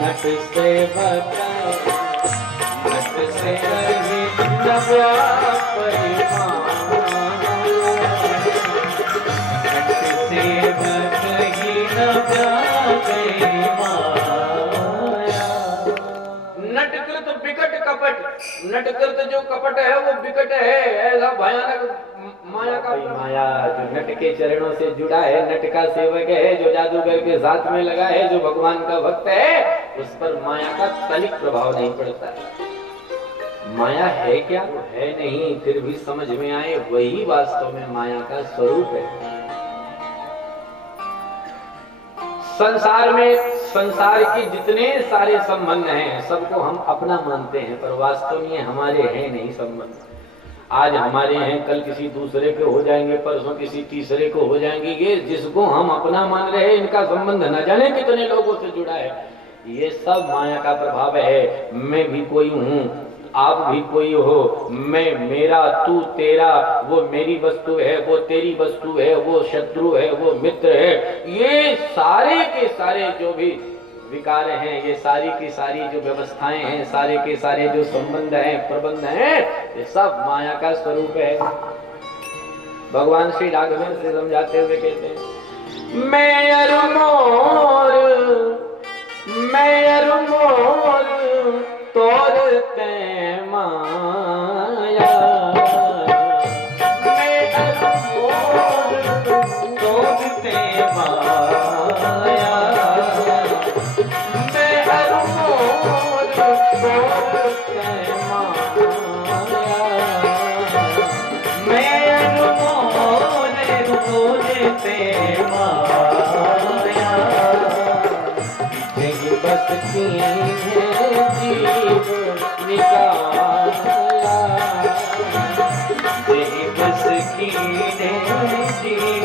नट से बता नट से नटकृत विकट कपट। नटकृत जो कपट है वो विकट है, ऐसा भयानक माया का माया जो नट के चरणों से जुड़ा है, नट का सेवक है, जो जादूगर के साथ में लगा है, जो भगवान का भक्त है, उस पर माया का तनिक प्रभाव नहीं पड़ता है। माया है क्या? वो है नहीं, फिर भी समझ में आए वही वास्तव में माया का स्वरूप है। संसार में संसार के जितने सारे संबंध हैं सबको हम अपना मानते हैं, पर वास्तव में हमारे हैं नहीं संबंध। आज हमारे हैं, कल किसी दूसरे के हो जाएंगे, परसों किसी तीसरे को हो जाएंगे। ये जिसको हम अपना मान रहे हैं, इनका संबंध न जाने कितने लोगों से जुड़ा है। ये सब माया का प्रभाव है। मैं भी कोई हूँ, आप भी कोई हो, मैं मेरा तू तेरा, वो मेरी वस्तु है, वो तेरी वस्तु है, वो शत्रु है, वो मित्र है। ये सारे के सारे जो भी विकार हैं, ये सारी की सारी जो व्यवस्थाएं हैं, सारे के सारे जो संबंध हैं, प्रबंध हैं, ये सब माया का स्वरूप है। भगवान श्री राघवेंद्र से समझाते हुए कहते हैं मैं अरुमोर तोरते माया, मैं अरुमोर तोरते माया, मैं अरुमोर तोरते माया, मैं अरुमोर तोरते माया, यही बस की है जीव निकाला, यही बस की है जीव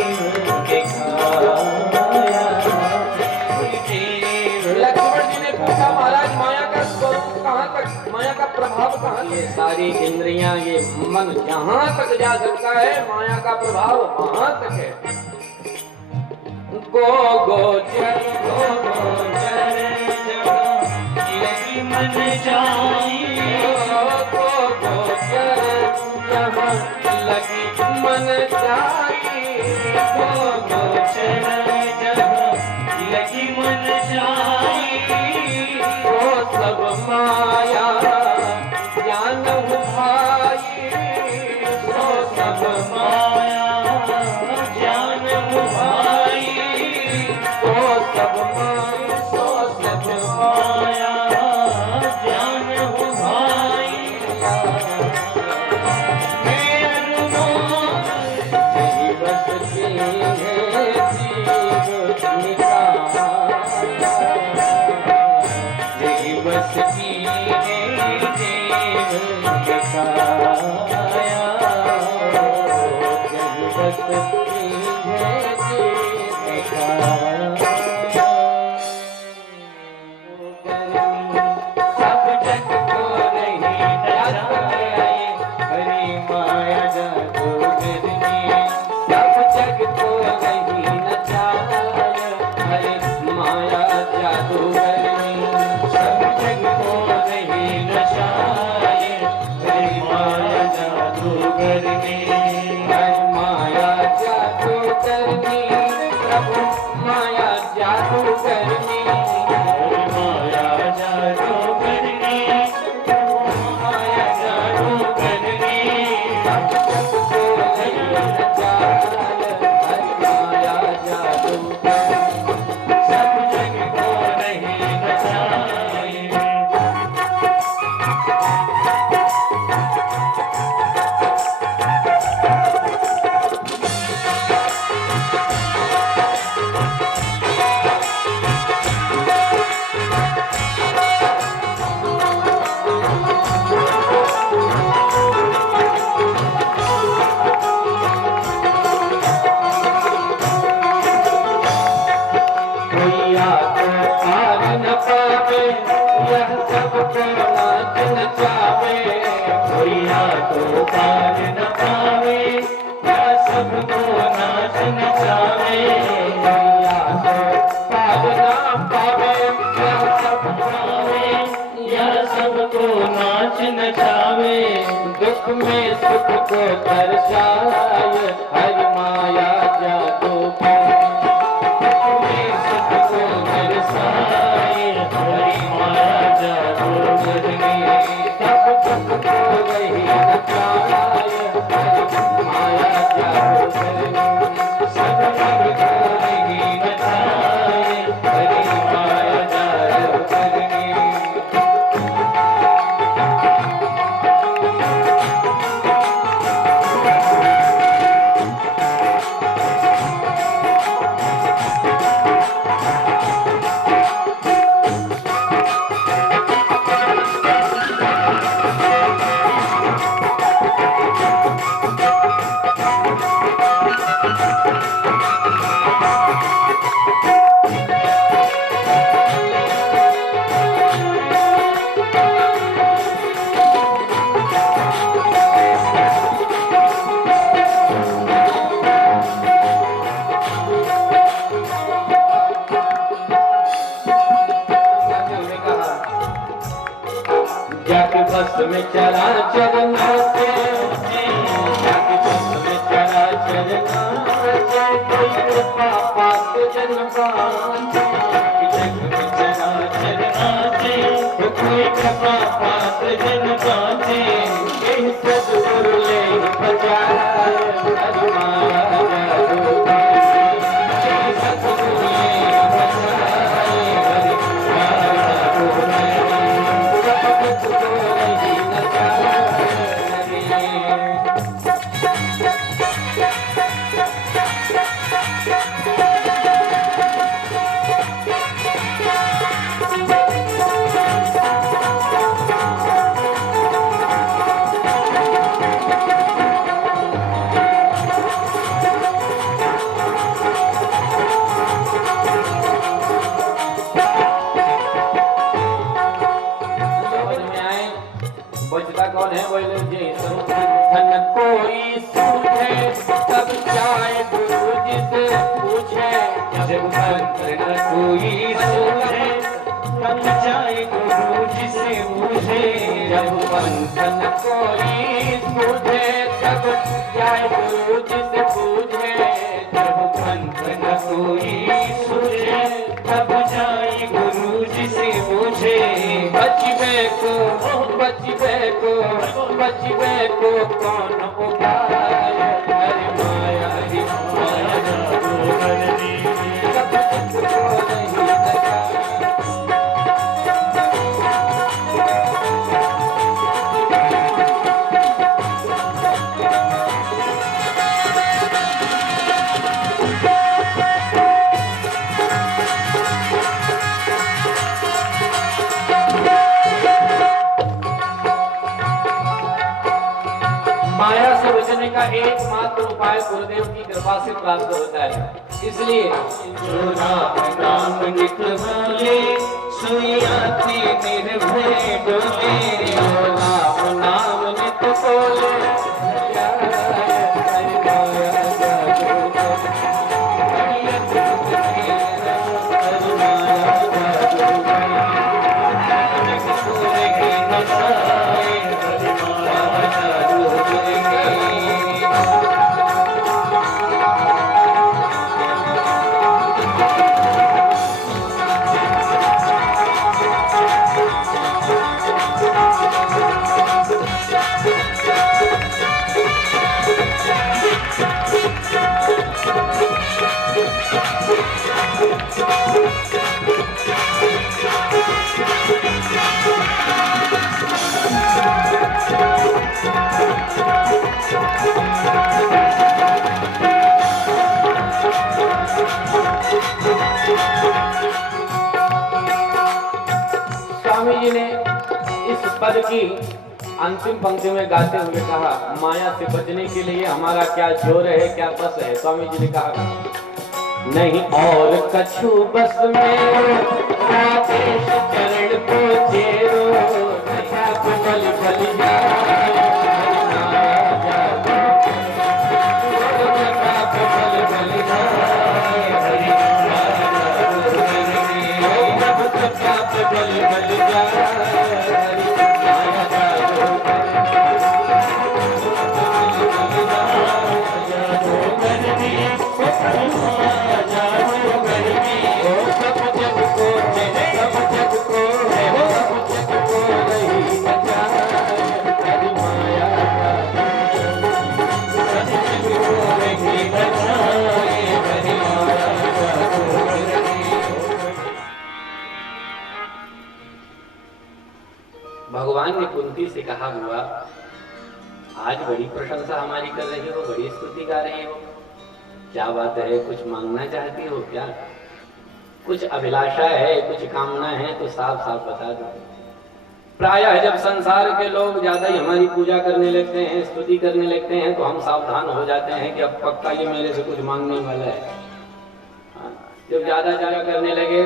निकाला। लक्ष्मण जी ने पूछा महाराज माया का स्वरूप कहाँ तक, माया का प्रभाव कहाँ? ये सारी इंद्रियां, ये मन जहाँ तक जा सकता है, माया का प्रभाव वहाँ तक है। गो गोचर लगी मन जाई, गो गोचर जहाँ लगी मन जाई, गो गोचर जहाँ लगी मन जाई, वो सब माया ज्ञान भाई, वो सब माया ज्ञान भाई, वो सब माया, वो सब माया ज्ञान भाई। मेरे यही बस की है जीव निकाला, यही बस की है जीव निकाला, यही बस की है जीव निकाला। सब जग को नहीं डराए, हरी माया जादूगरनी, सब जग को नहीं नचाए, हरी माया जादूगरनी, सब जग को नहीं नचाए, हरी माया जादूगरनी, हरी माया जादूगरनी, प्रभु माया जादूगरनी, माया जादूगरनी, माया जादूगरनी, सब जग को नहीं नचाए, हरी माया जादूगरनी, सब जग को नहीं नचाए। पार न पावे, या सबको नाच नचावे, या पार न पावे, या सबको नाच नचावे, दुख में सुख को दर्शाए, हरि माया जादू दुख में सुख को दर्शाए, हरि माया जादू सब दुख को वही नचाए, हरि माया जादू सब दुख को वही नचाए, हरि माया जादू जाके बस में चला चलना से, जाके बस में चला चलना से, कोई कृपा पाप जन बाँचे, जग में चला चलना से, कोई कृपा पाप जन बाँचे, यही सद्गुरु ले बचाए, हरि माया जादू यही सद्गुरु ले बचाए, हरि माया जादू बचता कौन है? बोले जी धन कोई सूझे तब जाए गुरु जी से पूछे, जब बंधन कोई सूझे तब जाए गुरु जी से पूछे, जब बंधन कोई सूझे तब जाए गुरु जी से पूछे, जब बंधन कोई सूझे तब जाए गुरु जी से पूछे, बचबे को कौन उपाय, हरि माया जादू सब दुख को नहीं नचाए। माया से बचने का एकमात्र उपाय गुरुदेव की कृपा से प्राप्त होता है। इसलिए जो नाम नित बोले सुयाति निर्भय डोले, जो नाम नित बोले स्वामी जी ने इस पद की अंतिम पंक्ति में गाते हुए कहा, माया से बचने के लिए हमारा क्या जोर है, क्या बस है। स्वामी जी ने कहा, नहीं और कछु बस में राकेश चरण को चेरो, बल बल जाए हुआ? आज बड़ी प्रशंसा हमारी कर रही हो, बड़ी स्तुति गा रही हो, क्या बात है? कुछ मांगना चाहती हो क्या? कुछ अभिलाषा है, कुछ कामना है तो साफ साफ बता दो। प्रायः जब संसार के लोग ज्यादा ही हमारी पूजा करने लगते हैं, स्तुति करने लगते हैं, तो हम सावधान हो जाते हैं कि अब पक्का ये मेरे से कुछ मांगने वाला है। जब ज्यादा करने लगे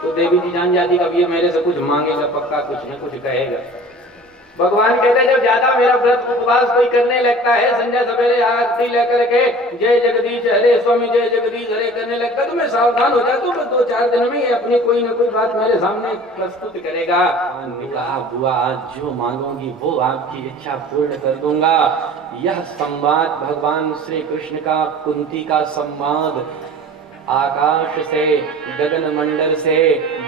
तो देवी जी जान जाती कि अब ये मेरे से कुछ मांगेगा, पक्का कुछ न कुछ कहेगा। भगवान कहते हैं जब ज्यादा मेरा व्रत उपवास कोई करने लगता है, संध्या सवेरे आरती लेकर के जय जगदीश हरे स्वामी जय जगदीश हरे करने लगता है, तो मैं सावधान हो जाता हूँ। तो 2-4 दिन में अपनी कोई न कोई बात मेरे सामने प्रस्तुत करेगा। बुआ जो मांगोगी वो आपकी इच्छा पूर्ण कर दूंगा। यह संवाद भगवान श्री कृष्ण का कुंती का संवाद आकाश से, गगन मंडल से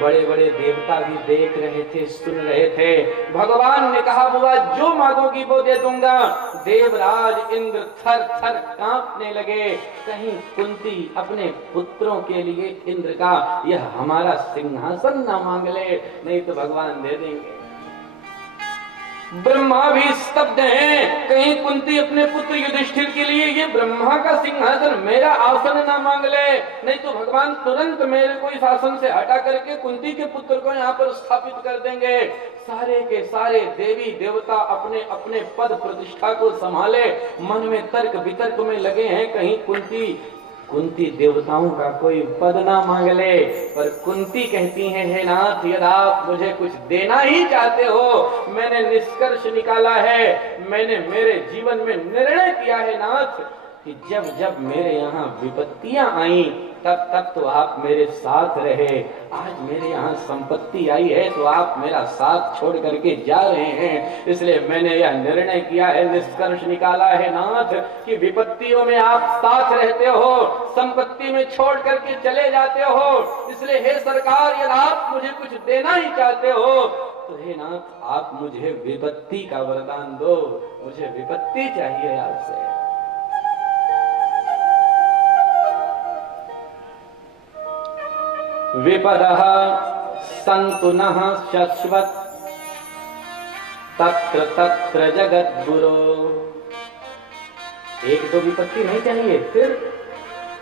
बड़े बड़े देवता भी देख रहे थे, सुन रहे थे। भगवान ने कहा बुआ जो मांगोगी वो दे दूंगा। देवराज इंद्र थर थर कांपने लगे। कहीं कुंती अपने पुत्रों के लिए इंद्र का यह हमारा सिंहासन ना मांग ले, नहीं तो भगवान दे देंगे। ब्रह्मा भी स्तब्ध हैं। कहीं कुंती अपने पुत्र युधिष्ठिर के लिए ये ब्रह्मा का सिंहासन मेरा आसन ना मांग ले, नहीं तो भगवान तुरंत मेरे को इस आसन से हटा करके कुंती के पुत्र को यहाँ पर स्थापित कर देंगे। सारे के सारे देवी देवता अपने अपने पद प्रतिष्ठा को संभाले, मन में तर्क वितर्क में लगे हैं। कहीं कुंती देवताओं का कोई पद ना मांग ले, पर कुंती कहती हैं हे नाथ यदि आप मुझे कुछ देना ही चाहते हो, मैंने निष्कर्ष निकाला है, मैंने मेरे जीवन में निर्णय किया है नाथ कि जब जब मेरे यहाँ विपत्तियां आई तब तक तो आप मेरे साथ रहे। आज मेरे यहाँ संपत्ति आई है तो आप मेरा साथ छोड़ करके जा रहे हैं, इसलिए मैंने यह निर्णय किया है, निष्कर्ष निकाला है नाथ कि विपत्तियों में आप साथ रहते हो, संपत्ति में छोड़ करके चले जाते हो। इसलिए हे सरकार यदि आप मुझे कुछ देना ही चाहते हो तो हे नाथ आप मुझे विपत्ति का वरदान दो, मुझे विपत्ति चाहिए आपसे। विपदः सन्तु नः शश्वत् तत्र तत्र जगद्गुरो। एक दो विपत्ति नहीं चाहिए, फिर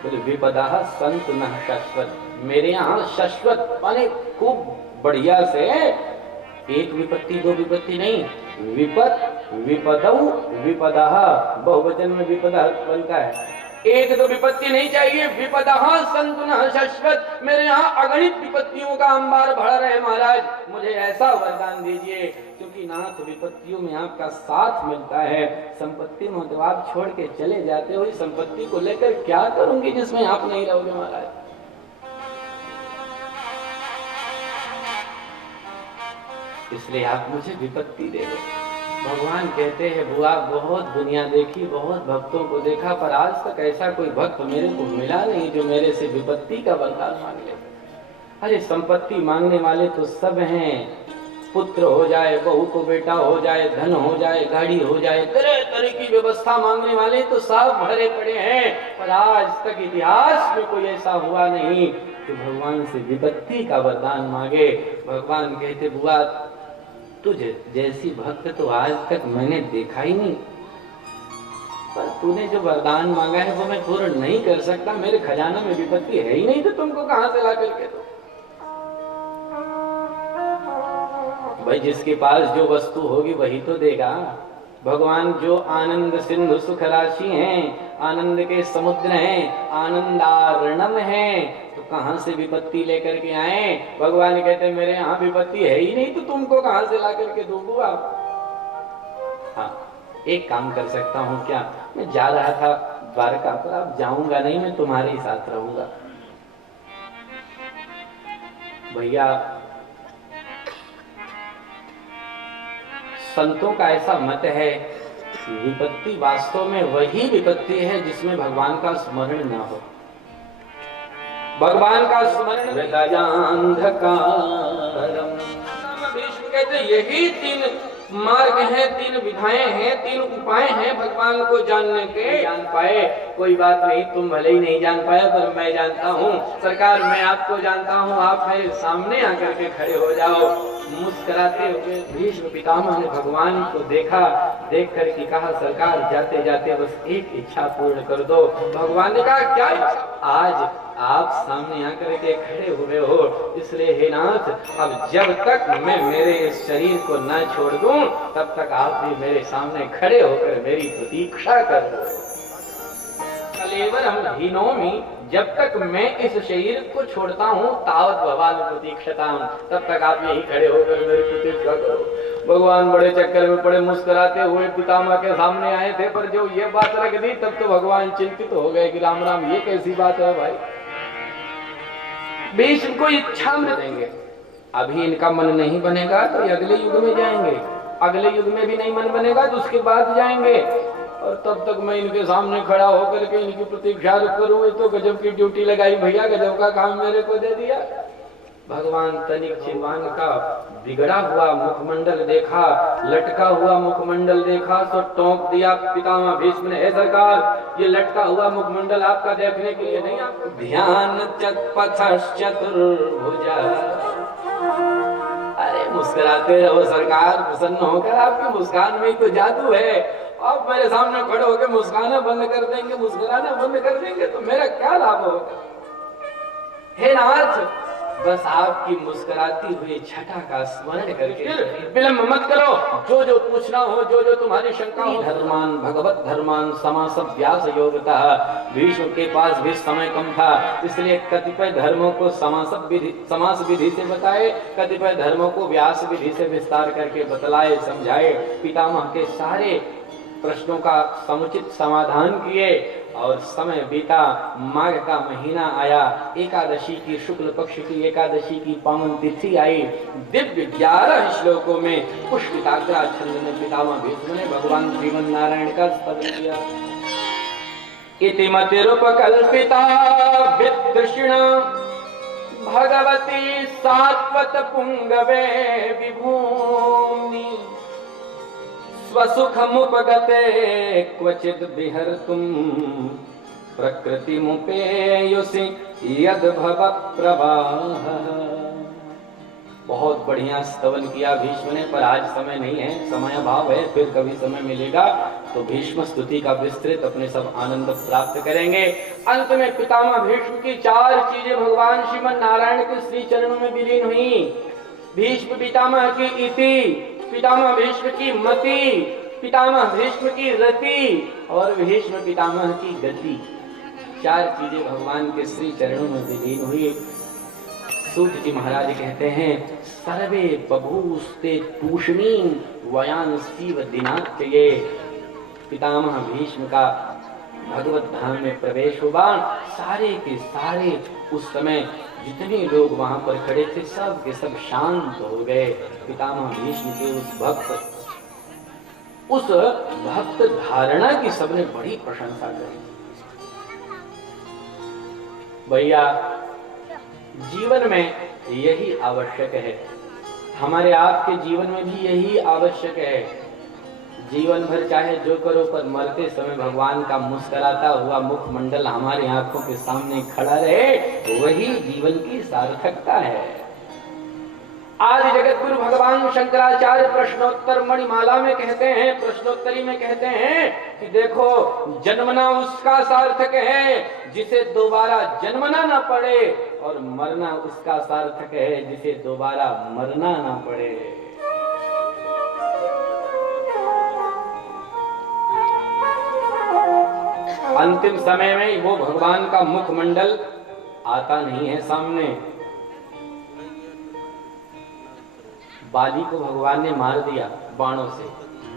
बोले विपदः सन्तु नः शश्वत्, मेरे यहाँ शाश्वत माने खूब बढ़िया से, एक विपत्ति दो विपत्ति नहीं, विपदौ विपदः बहुवचन में विपदः बनता है। एक दो विपत्ति नहीं चाहिए, विपदः सन्तु नः शश्वत्, मेरे यहाँ अगणित विपत्तियों का अंबार भरा रहे महाराज, मुझे ऐसा वरदान दीजिए। क्योंकि नाथ विपत्तियों में आपका साथ मिलता है, संपत्ति में तो आप छोड़ के चले जाते हो, इस संपत्ति को लेकर क्या करूंगी जिसमें आप नहीं रहोगे महाराज। इसलिए आप मुझे विपत्ति दे दो। भगवान कहते हैं बुआ बहुत दुनिया देखी, बहुत भक्तों को देखा, पर आज तक ऐसा कोई भक्त मेरे को मिला नहीं जो मेरे से विपत्ति का वरदान मांग ले। अरे संपत्ति मांगने वाले तो सब हैं, पुत्र हो जाए, बहू को बेटा हो जाए, धन हो जाए, गाड़ी हो जाए, तरह तरह की व्यवस्था मांगने वाले तो सब भरे पड़े हैं, पर आज तक इतिहास में कोई ऐसा हुआ नहीं कि भगवान से विपत्ति का वरदान मांगे। भगवान कहते बुआ तुझे जैसी भक्त तो आज तक मैंने देखा ही नहीं, पर तूने जो वरदान मांगा है वो मैं पूर्ण नहीं कर सकता, मेरे खजाना में विपत्ति है ही नहीं, तो तुमको कहां से ला करके दो। भाई जिसके पास जो वस्तु होगी वही तो देगा। भगवान जो आनंद सिंधु सुख राशि हैं, आनंद के समुद्र हैं, आनंदार्णव हैं, तो कहां से विपत्ति लेकर के आए। भगवान कहते मेरे यहाँ विपत्ति है ही नहीं, तो तुमको कहां से ला करके दूंगा आप। हाँ एक काम कर सकता हूँ क्या, मैं जा रहा था द्वारका पर, अब जाऊंगा नहीं, मैं तुम्हारे ही साथ रहूंगा। भैया संतों का ऐसा मत है कि विपत्ति वास्तव में वही विपत्ति है जिसमें भगवान का स्मरण न हो। भगवान का स्मरण हृदयांधकारम, भीष्म कहते यही 3 मार्ग है, 3 विधाएं हैं, 3 उपाय हैं भगवान को जानने के। जान पाए कोई बात नहीं, तुम भले ही नहीं जान पाए पर मैं जानता हूँ सरकार, मैं आपको जानता हूँ। आप मेरे सामने आकर के खड़े हो जाओ। मुस्कुराते हुए भीष्म पितामह ने भगवान को देखा, देख कर के कहा सरकार जाते जाते बस एक इच्छा पूर्ण कर दो। भगवान ने कहा क्या इच्छा? आज आप सामने आकर के खड़े हुए हो, इसलिए हे नाथ अब जब तक मैं मेरे इस शरीर को न छोड़ दूं तब तक आप भी मेरे सामने खड़े होकर मेरी प्रतीक्षा कर दो। कलेवरम हीनोमि, जब तक मैं इस शरीर को छोड़ता हूँ तावत भवान प्रतीक्षताम, तब तक आप यही खड़े होकर मेरी प्रतीक्षा करो। भगवान बड़े चक्कर में पड़े, मुस्कुराते हुए पितामह के सामने आए थे, पर जो ये बात रख दी तब तो भगवान चिंतित हो गए कि राम राम ये कैसी बात है भाई। भीष्म को इच्छा में देंगे, अभी इनका मन नहीं बनेगा तो अगले युग में जाएंगे, अगले युग में भी नहीं मन बनेगा तो उसके बाद जाएंगे, और तब तक मैं इनके सामने खड़ा होकर के इनकी प्रतीक्षा करूं। ये तो गजब की ड्यूटी लगाई भैया, गजब का काम मेरे को दे दिया। भगवान तनिक छिवान का बिगड़ा हुआ मुखमंडल देखा, लटका हुआ मुखमंडल देखा तो टोंक दिया पितामह भीष्म ने, हे सरकार ये लटका हुआ मुखमंडल आपका देखने के लिए नहीं, आप ध्यान चतुर्भुजा। अरे मुस्कुराते रहो सरकार, प्रसन्न होकर, आपकी मुस्कान में तो जादू है। आप मेरे सामने खड़े होकर मुस्काना बंद कर देंगे, मुस्कुराना बंद कर देंगे तो मेरा क्या लाभ होगा। हे नाथ बस आपकी मुस्कुराती हुई छटा का स्मरण करके विलंब मत करो, जो जो पूछना हो, जो जो तुम्हारी शंका हो। धर्मान भगवत धर्मान समासव्यास योगता। भीष्म के पास भी समय कम था, इसलिए कतिपय धर्मों को समास विधि से बताए, कतिपय धर्मों को व्यास विधि से विस्तार करके बतलाए, समझाए। पितामह के सारे प्रश्नों का समुचित समाधान किए और समय बीता। माघ का महीना आया, एकादशी की, शुक्ल पक्ष की एकादशी की पावन तिथि आई। दिव्य 11 श्लोकों में पुष्पिताग्रा छंद में पितामह भीष्म ने भगवान श्रीमन नारायण का स्तवन किया। इति मतिरुपकल्पिता विदृषिण भगवती सात्वत पुंगवे विभूमि स्वसुखमुपगते क्वचिद् विहर्तुं प्रकृतिमुपेयुषि यद्भव प्रवाह। बहुत बढ़िया स्तवन किया भीष्म ने, पर आज समय नहीं है, समय अभाव है, फिर कभी समय मिलेगा तो भीष्म स्तुति का विस्तृत अपने सब आनंद प्राप्त करेंगे। अंत में पितामह भीष्म की 4 चीजें भगवान श्रीमन नारायण के श्री चरणों में विलीन हुई। भीष्म पितामह की इति, पितामह भीष्म की मति, पितामह भीष्म की रति और भीष्म पितामह की गति। 4 चीजें भगवान के श्री चरणों में विलीन हुई। सूत जी महाराज कहते हैं सर्वे बभूस्ते तूष्णीं वयांस्तीव दिनात्यये। पितामह भीष्म का भगवत धाम में प्रवेश हुआ। सारे के सारे उस समय जितने लोग वहां पर खड़े थे सब के सब शांत हो गए। पितामह भीष्म के उस भक्त धारणा की सबने बड़ी प्रशंसा करी। भैया जीवन में यही आवश्यक है, हमारे आपके जीवन में भी यही आवश्यक है। जीवन भर चाहे जो करो, पर मरते समय भगवान का मुस्कुराता हुआ मुखमंडल हमारी आंखों के सामने खड़ा रहे, वही जीवन की सार्थकता है। आज जगत गुरु भगवान शंकराचार्य प्रश्नोत्तर मणिमाला में कहते हैं, प्रश्नोत्तरी में कहते हैं कि देखो जन्मना उसका सार्थक है जिसे दोबारा जन्मना ना पड़े, और मरना उसका सार्थक है जिसे दोबारा मरना ना पड़े। अंतिम समय में वो भगवान का मुखमंडल आता नहीं है सामने। बाली को भगवान ने मार दिया बाणों से,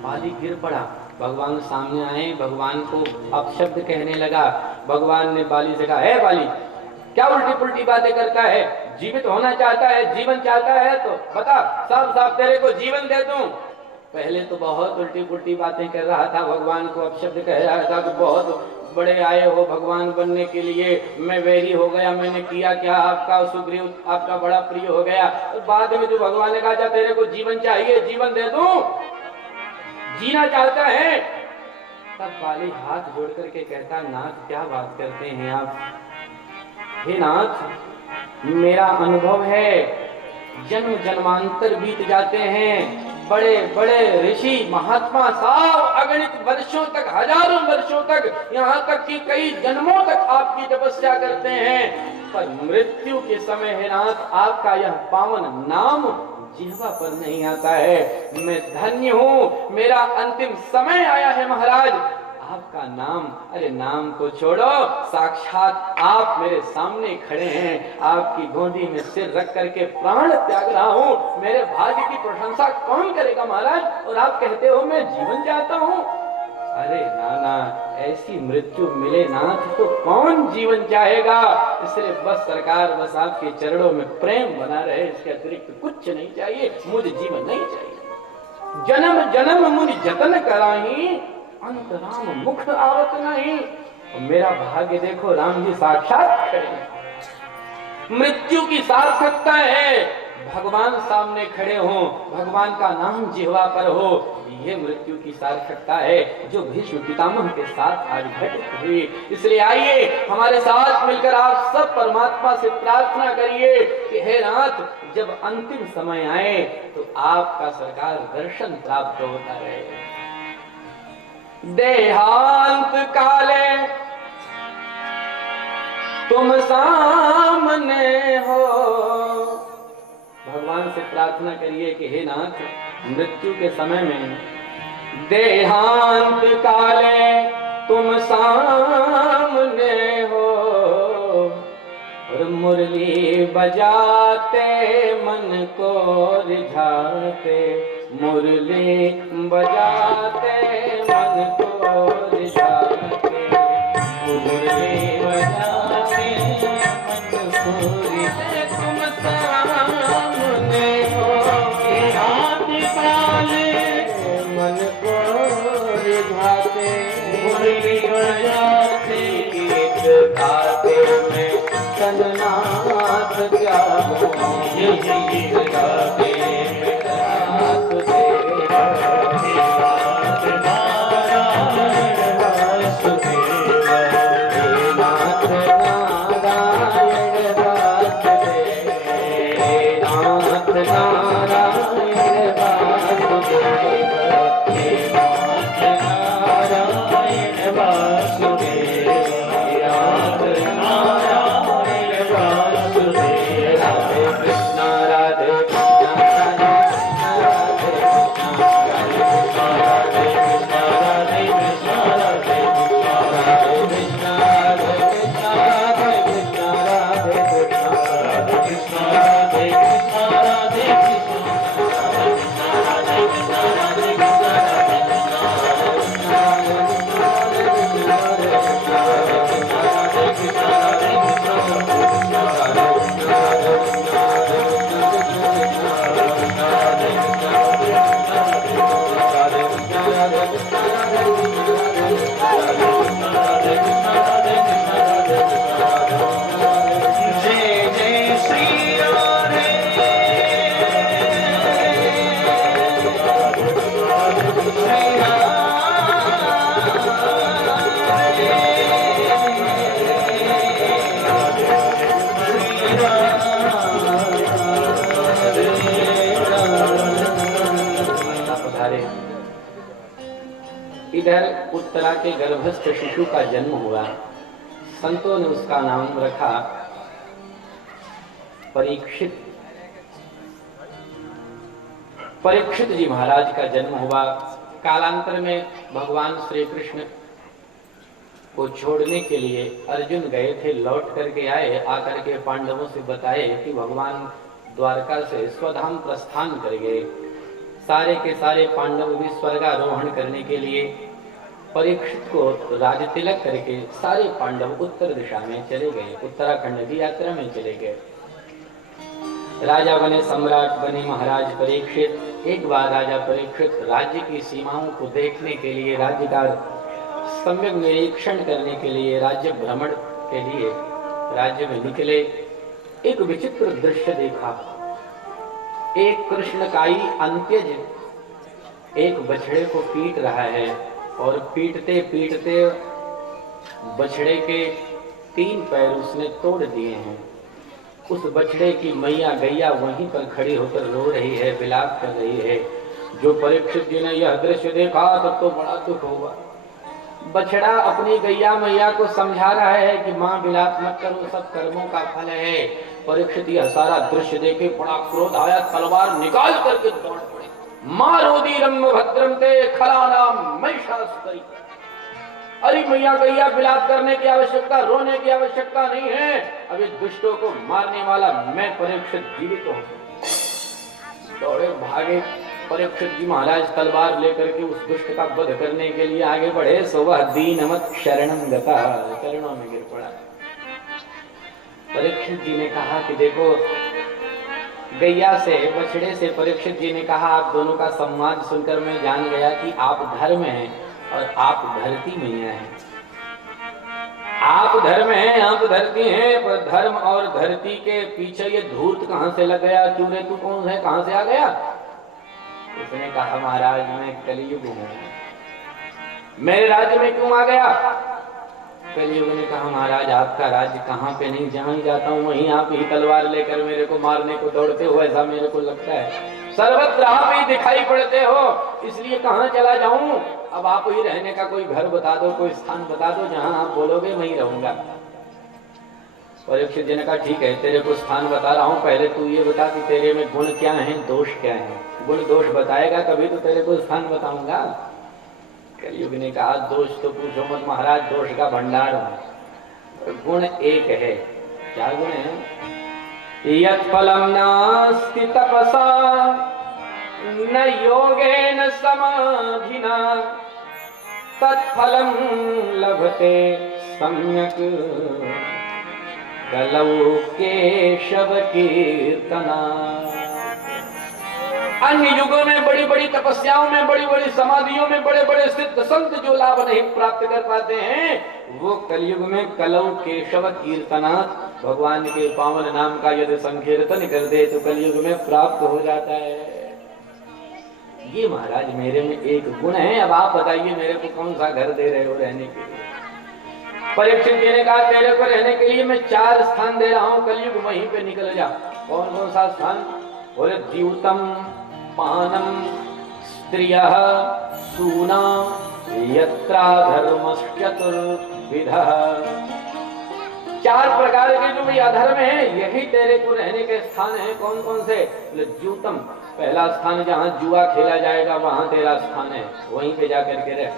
बाली गिर पड़ा, भगवान सामने आए, भगवान को अपशब्द कहने लगा। भगवान ने बाली से कहा, हे बाली क्या उल्टी पुल्टी बातें करता है, जीवित होना चाहता है, जीवन चाहता है तो बता, साफ साफ तेरे को जीवन दे दूं। पहले तो बहुत उल्टी पुल्टी बातें कर रहा था, भगवान को अपशब्द कह रहा था कि बहुत बड़े आए हो भगवान बनने के लिए, मैं वैरी हो गया, मैंने किया क्या, आपका सुग्रीव आपका बड़ा प्रिय हो गया। और बाद में जो भगवान ने कहा तेरे को जीवन चाहिए, जीवन दे दूं, जीना चाहता है। तब बाली हाथ जोड़ करके कहता, नाथ क्या बात करते हैं आप। हे नाथ, मेरा अनुभव है, जन्म जन्मांतर बीत जाते हैं, बड़े बड़े ऋषि महात्मा साहब अगणित वर्षों तक, हजारों वर्षों तक, यहाँ तक कि कई जन्मों तक आपकी तपस्या करते हैं, पर मृत्यु के समय है नाथ, आपका यह पावन नाम जिह्वा पर नहीं आता है। मैं धन्य हूँ, मेरा अंतिम समय आया है महाराज, आपका नाम। अरे नाम को छोड़ो, साक्षात आप मेरे सामने खड़े हैं, आपकी गोदी में सिर रख करके प्राण त्याग रहा हूँ, मेरे भाग्य की प्रशंसा कौन करेगा महाराज, और आप कहते हो मैं जीवन चाहता हूँ। अरे नाना, ऐसी मृत्यु मिले नाथ तो कौन जीवन चाहेगा। इसलिए बस सरकार, बस आपके चरणों में प्रेम बना रहे, इसके अतिरिक्त कुछ नहीं चाहिए, मुझे जीवन नहीं चाहिए। जन्म जन्म मुनि जतन कराही, अंतराम मुख आवत नहीं। और मेरा भाग्य देखो, राम जी साक्षात खड़े हैं। मृत्यु की सार्थकता है, भगवान सामने खड़े हो, भगवान का नाम जिह्वा पर हो, ये मृत्यु की सार्थकता है जो भीष्म पितामह के साथ आज घटित हुई। इसलिए आइए हमारे साथ मिलकर आप सब परमात्मा से प्रार्थना करिए कि हे नाथ, जब अंतिम समय आए तो आपका सरकार दर्शन प्राप्त होता रहे। देहांत काले तुम सामने हो, भगवान से प्रार्थना करिए कि हे नाथ, मृत्यु के समय में देहांत काले तुम सामने हो, और मुरली बजाते मन को रिझाते, मुरली बजाते मन को रिझाते, मुरली बजाते मन को रिझाते, तुम सामने हो, हाथ काले मन को रिझाते, मुरली बजाते गीत गाते में तन्नाथ क्या हो, गीत गाते में तन्नाथ इधर उत्तरा के गर्भस्थ शिशु का जन्म हुआ। संतों ने उसका नाम रखा परीक्षित। परीक्षित जी महाराज का जन्म हुआ। कालांतर में भगवान श्री कृष्ण को छोड़ने के लिए अर्जुन गए थे, लौट करके आए, आकर के पांडवों से बताए कि भगवान द्वारका से स्वधाम प्रस्थान कर गए। सारे के सारे पांडव भी स्वर्गारोहण करने के लिए परीक्षित को राज तिलक करके सारे पांडव उत्तर दिशा में चले गए, उत्तराखंड की यात्रा में चले गए। राजा बने, सम्राट बने महाराज परीक्षित। एक बार राजा परीक्षित राज्य की सीमाओं को देखने के लिए, राज्य का सम्यक निरीक्षण करने के लिए, राज्य भ्रमण के लिए राज्य में निकले। एक विचित्र दृश्य देखा। एक कृष्णकाई अंत्यज एक बछड़े को पीट रहा है और पीटते पीटते बछड़े के 3 पैर उसने तोड़ दिए हैं। उस बछड़े की मैया गैया वहीं पर खड़ी होकर रो रही है, विलाप कर रही है। जो परीक्षित जी ने यह दृश्य देखा तब तो बड़ा दुख हुआ। बछड़ा अपनी गैया मैया को समझा रहा है कि माँ विलाप मत करो, सब कर्मों का फल है। परीक्षित यह सारा दृश्य देखे बड़ा क्रोध आया, तलवार निकाल करके दौड़ पड़े। मारोदीरम भद्रम ते खलानाम महिषासुरी। अरे मैया गैया विलाप करने की आवश्यकता, रोने की आवश्यकता नहीं है। अब इस दुष्टों को मारने वाला मैं परीक्षित जीवित हूँ। दौड़े भागे परीक्षित जी महाराज तलवार लेकर के उस दुष्ट का वध करने के लिए आगे बढ़े। सो वह दीनमत शरणम गता, चरणों में गिर पड़ा। परीक्षित जी ने कहा कि देखो, गैया से बछड़े से परीक्षित जी ने कहा, आप दोनों का संवाद सुनकर मैं जान गया कि आप धर्म हैं और आप धरती मैया हैं। आप धर्म हैं, आप धरती हैं, पर धर्म और धरती के पीछे ये धूर्त कहां से लग गया? क्यों रे, तू कौन है, कहां से आ गया? उसने कहा, महाराज मैं कलियुग हूं, मेरे राज्य में क्यों आ गया? कलियुग ने कहा, महाराज आपका राज्य कहाँ पे नहीं, जहां ही जाता हूँ वहीं आप ही तलवार लेकर मेरे को मारने को दौड़ते हो, ऐसा मेरे को लगता है। सर्वत्र आप ही दिखाई पड़ते हो, इसलिए कहाँ चला जाऊं? अब आप ही रहने का कोई घर बता दो, कोई स्थान बता दो, जहां आप बोलोगे वहीं रहूंगा। परीक्षित जी ने कहा, ठीक है, तेरे को स्थान बता रहा हूँ, पहले तू ये बता कि तेरे में गुण क्या है, दोष क्या है। गुण दोष बताएगा तभी तो तेरे को स्थान बताऊंगा। कलियुग ने कहा, दोष तो पूछो मत महाराज, दोष का भंडार हूं। गुण एक है। क्या गुण है? यत् फलम नास्ति तपसा न योगेन समाधिना तत्फलम लभते सम्यक कलौ केशव कीर्तना। अन्य युगों में बड़ी बड़ी तपस्याओं में, बड़ी बड़ी समाधियों में बड़े बड़े सिद्ध संत जो लाभ नहीं प्राप्त कर पाते हैं, वो कलयुग में कलौ केशव कीर्तनात्, भगवान के पावन नाम का यदि संकीर्तन कर दे तो कलयुग में प्राप्त हो जाता है। ये महाराज मेरे में एक गुण है। अब आप बताइए मेरे को कौन सा घर दे रहे हो रहने के लिए? परीक्षित जी ने कहा, तेरे को रहने के लिए मैं 4 स्थान दे रहा हूँ, कलयुग वहीं पे निकल जा। कौन कौन सा स्थान? बोले, द्यूतम पानम स्त्रियः सूना यत्रा धर्मश्चतुर्विधः। 4 प्रकार के जो भी अधर्म है, यही तेरे को रहने के स्थान है। कौन कौन से? द्यूतम, पहला स्थान जहाँ जुआ खेला जाएगा वहां तेरा स्थान है, वहीं पे जाकर के रह।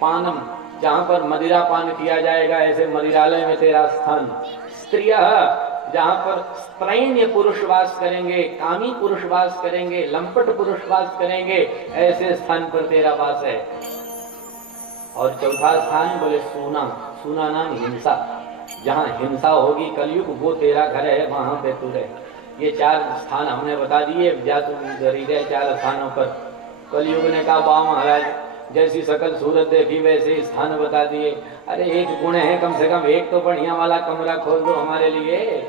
पानम, जहाँ पर मदिरा पान किया जाएगा, ऐसे मदिरालय में तेरा स्थान। स्त्रियः, जहाँ पर स्त्रैण्य पुरुष वास करेंगे, कामी पुरुष वास करेंगे, लंपट पुरुष वास करेंगे, ऐसे स्थान पर तेरा वास है। और चौथा स्थान बोले सूना, सूना नाम हिंसा, जहाँ हिंसा होगी कलयुग वो तेरा घर है, वहां पे तू रहे। ये 4 स्थान हमने बता दिए, जा तू उधर ही रहे 4 स्थानों पर। कलयुग ने कहा, वाह महाराज, जैसी सकल सूरत देखी वैसे स्थान बता दिए। अरे एक गुण है, कम से कम एक तो बढ़िया वाला कमरा खोल दो हमारे लिए।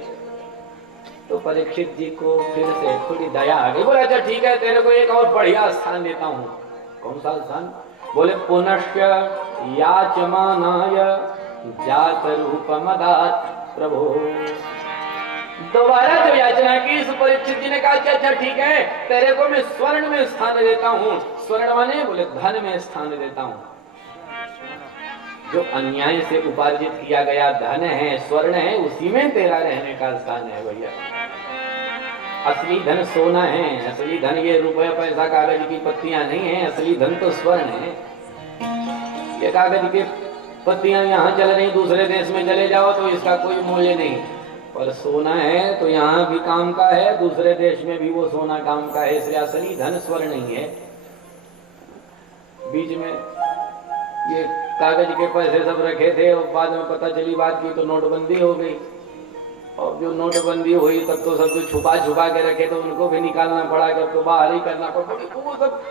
तो परीक्षित जी को फिर से थोड़ी दया आ गई। बोला, अच्छा ठीक है, तेरे को एक और बढ़िया स्थान देता हूँ। कौन सा स्थान? बोले, पुनश्च याचमानाय जात रूपमदात् प्रभो। दोबारा जब याचना की, इस परीक्षित जी ने कहा, अच्छा ठीक है, तेरे को मैं स्वर्ण में स्थान देता हूँ। स्वर्ण माने? बोले, धन में स्थान देता हूँ। जो अन्याय से उपार्जित किया गया धन है, स्वर्ण है, उसी में तेरा रहने का स्थान है भैया। असली धन सोना है, असली धन ये रुपया पैसा कागज की पत्तियां नहीं है, असली धन तो स्वर्ण है। ये कागज की पत्तियां यहाँ चल रही, दूसरे देश में चले जाओ तो इसका कोई मूल्य नहीं, पर सोना है तो यहाँ भी काम का है, दूसरे देश में भी वो सोना काम का है। इसलिए असली धन स्वर्ण नहीं है। बीच में ये कागज के पैसे सब रखे थे और बाद में पता चली बात की तो नोटबंदी हो गई। और जो नोटबंदी हुई तब तो सब छुपा छुपा के रखे तो उनको भी निकालना पड़ा, जब तो बाहर ही करना पड़ा। वो सब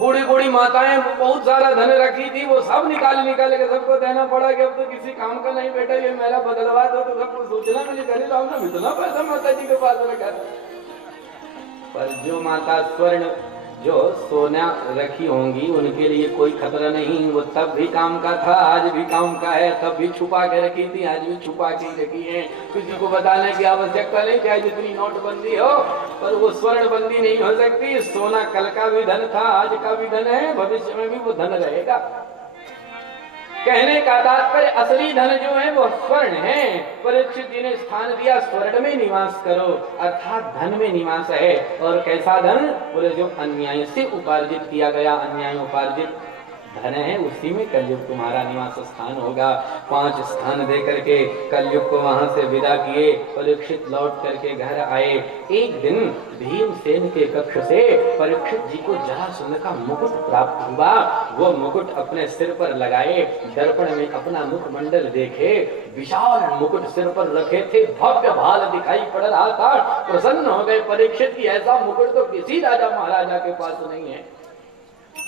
बूढ़ी बूढ़ी माताएं बहुत सारा धन रखी थी, वो सब निकाल के सबको देना पड़ा कि अब तो किसी काम का नहीं बेटा, ये मेरा बदलवा दो। तो सबको सूचना मिली, करे ना इतना पैसा माता जी के पास रखा। पर जो माता स्वर्ण, जो सोना रखी होंगी उनके लिए कोई खतरा नहीं, वो तब भी काम का था, आज भी काम का है, तब भी छुपा के रखी थी, आज भी छुपा के रखी है। किसी को बताने की आवश्यकता नहीं, चाहे जितनी नोटबंदी हो, पर वो स्वर्ण बंदी नहीं हो सकती। सोना कल का भी धन था, आज का भी धन है, भविष्य में भी वो धन रहेगा। कहने का तात्पर्य असली धन जो है वो स्वर्ण है। परीक्षित जी ने स्थान दिया स्वर्ण में निवास करो, अर्थात धन में निवास है। और कैसा धन? बोले जो अन्याय से उपार्जित किया गया, अन्याय उपार्जित धन है, उसी में कलयुग तुम्हारा निवास स्थान होगा। 5 स्थान दे करके कलयुग को वहां से विदा किए। परीक्षित लौट करके घर आए। एक दिन भीमसेन के कक्ष से परीक्षित जी को जरासंध का मुकुट प्राप्त हुआ। वो मुकुट अपने सिर पर लगाए, दर्पण में अपना मुखमंडल देखे, विशाल मुकुट सिर पर रखे थे, भव्य भाल दिखाई पड़ रहा था। प्रसन्न हो गए परीक्षित की, ऐसा मुकुट तो किसी राजा महाराजा के पास नहीं है।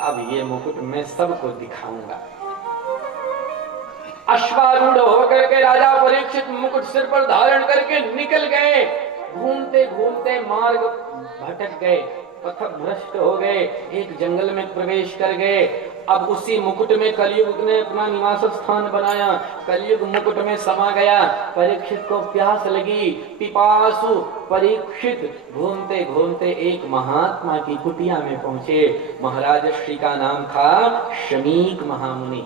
अब ये मुकुट मैं सबको दिखाऊंगा। अश्वारूढ़ होकर के राजा परीक्षित मुकुट सिर पर धारण करके निकल गए। घूमते घूमते मार्ग भटक गए, पथ भ्रष्ट हो गए, एक जंगल में प्रवेश कर गए। अब उसी मुकुट में कलयुग ने अपना निवास स्थान बनाया, कलयुग मुकुट में समा गया। परीक्षित को प्यास लगी, पिपासु परीक्षित घूमते घूमते एक महात्मा की कुटिया में पहुंचे। महाराज श्री का नाम था शमीक महामुनि।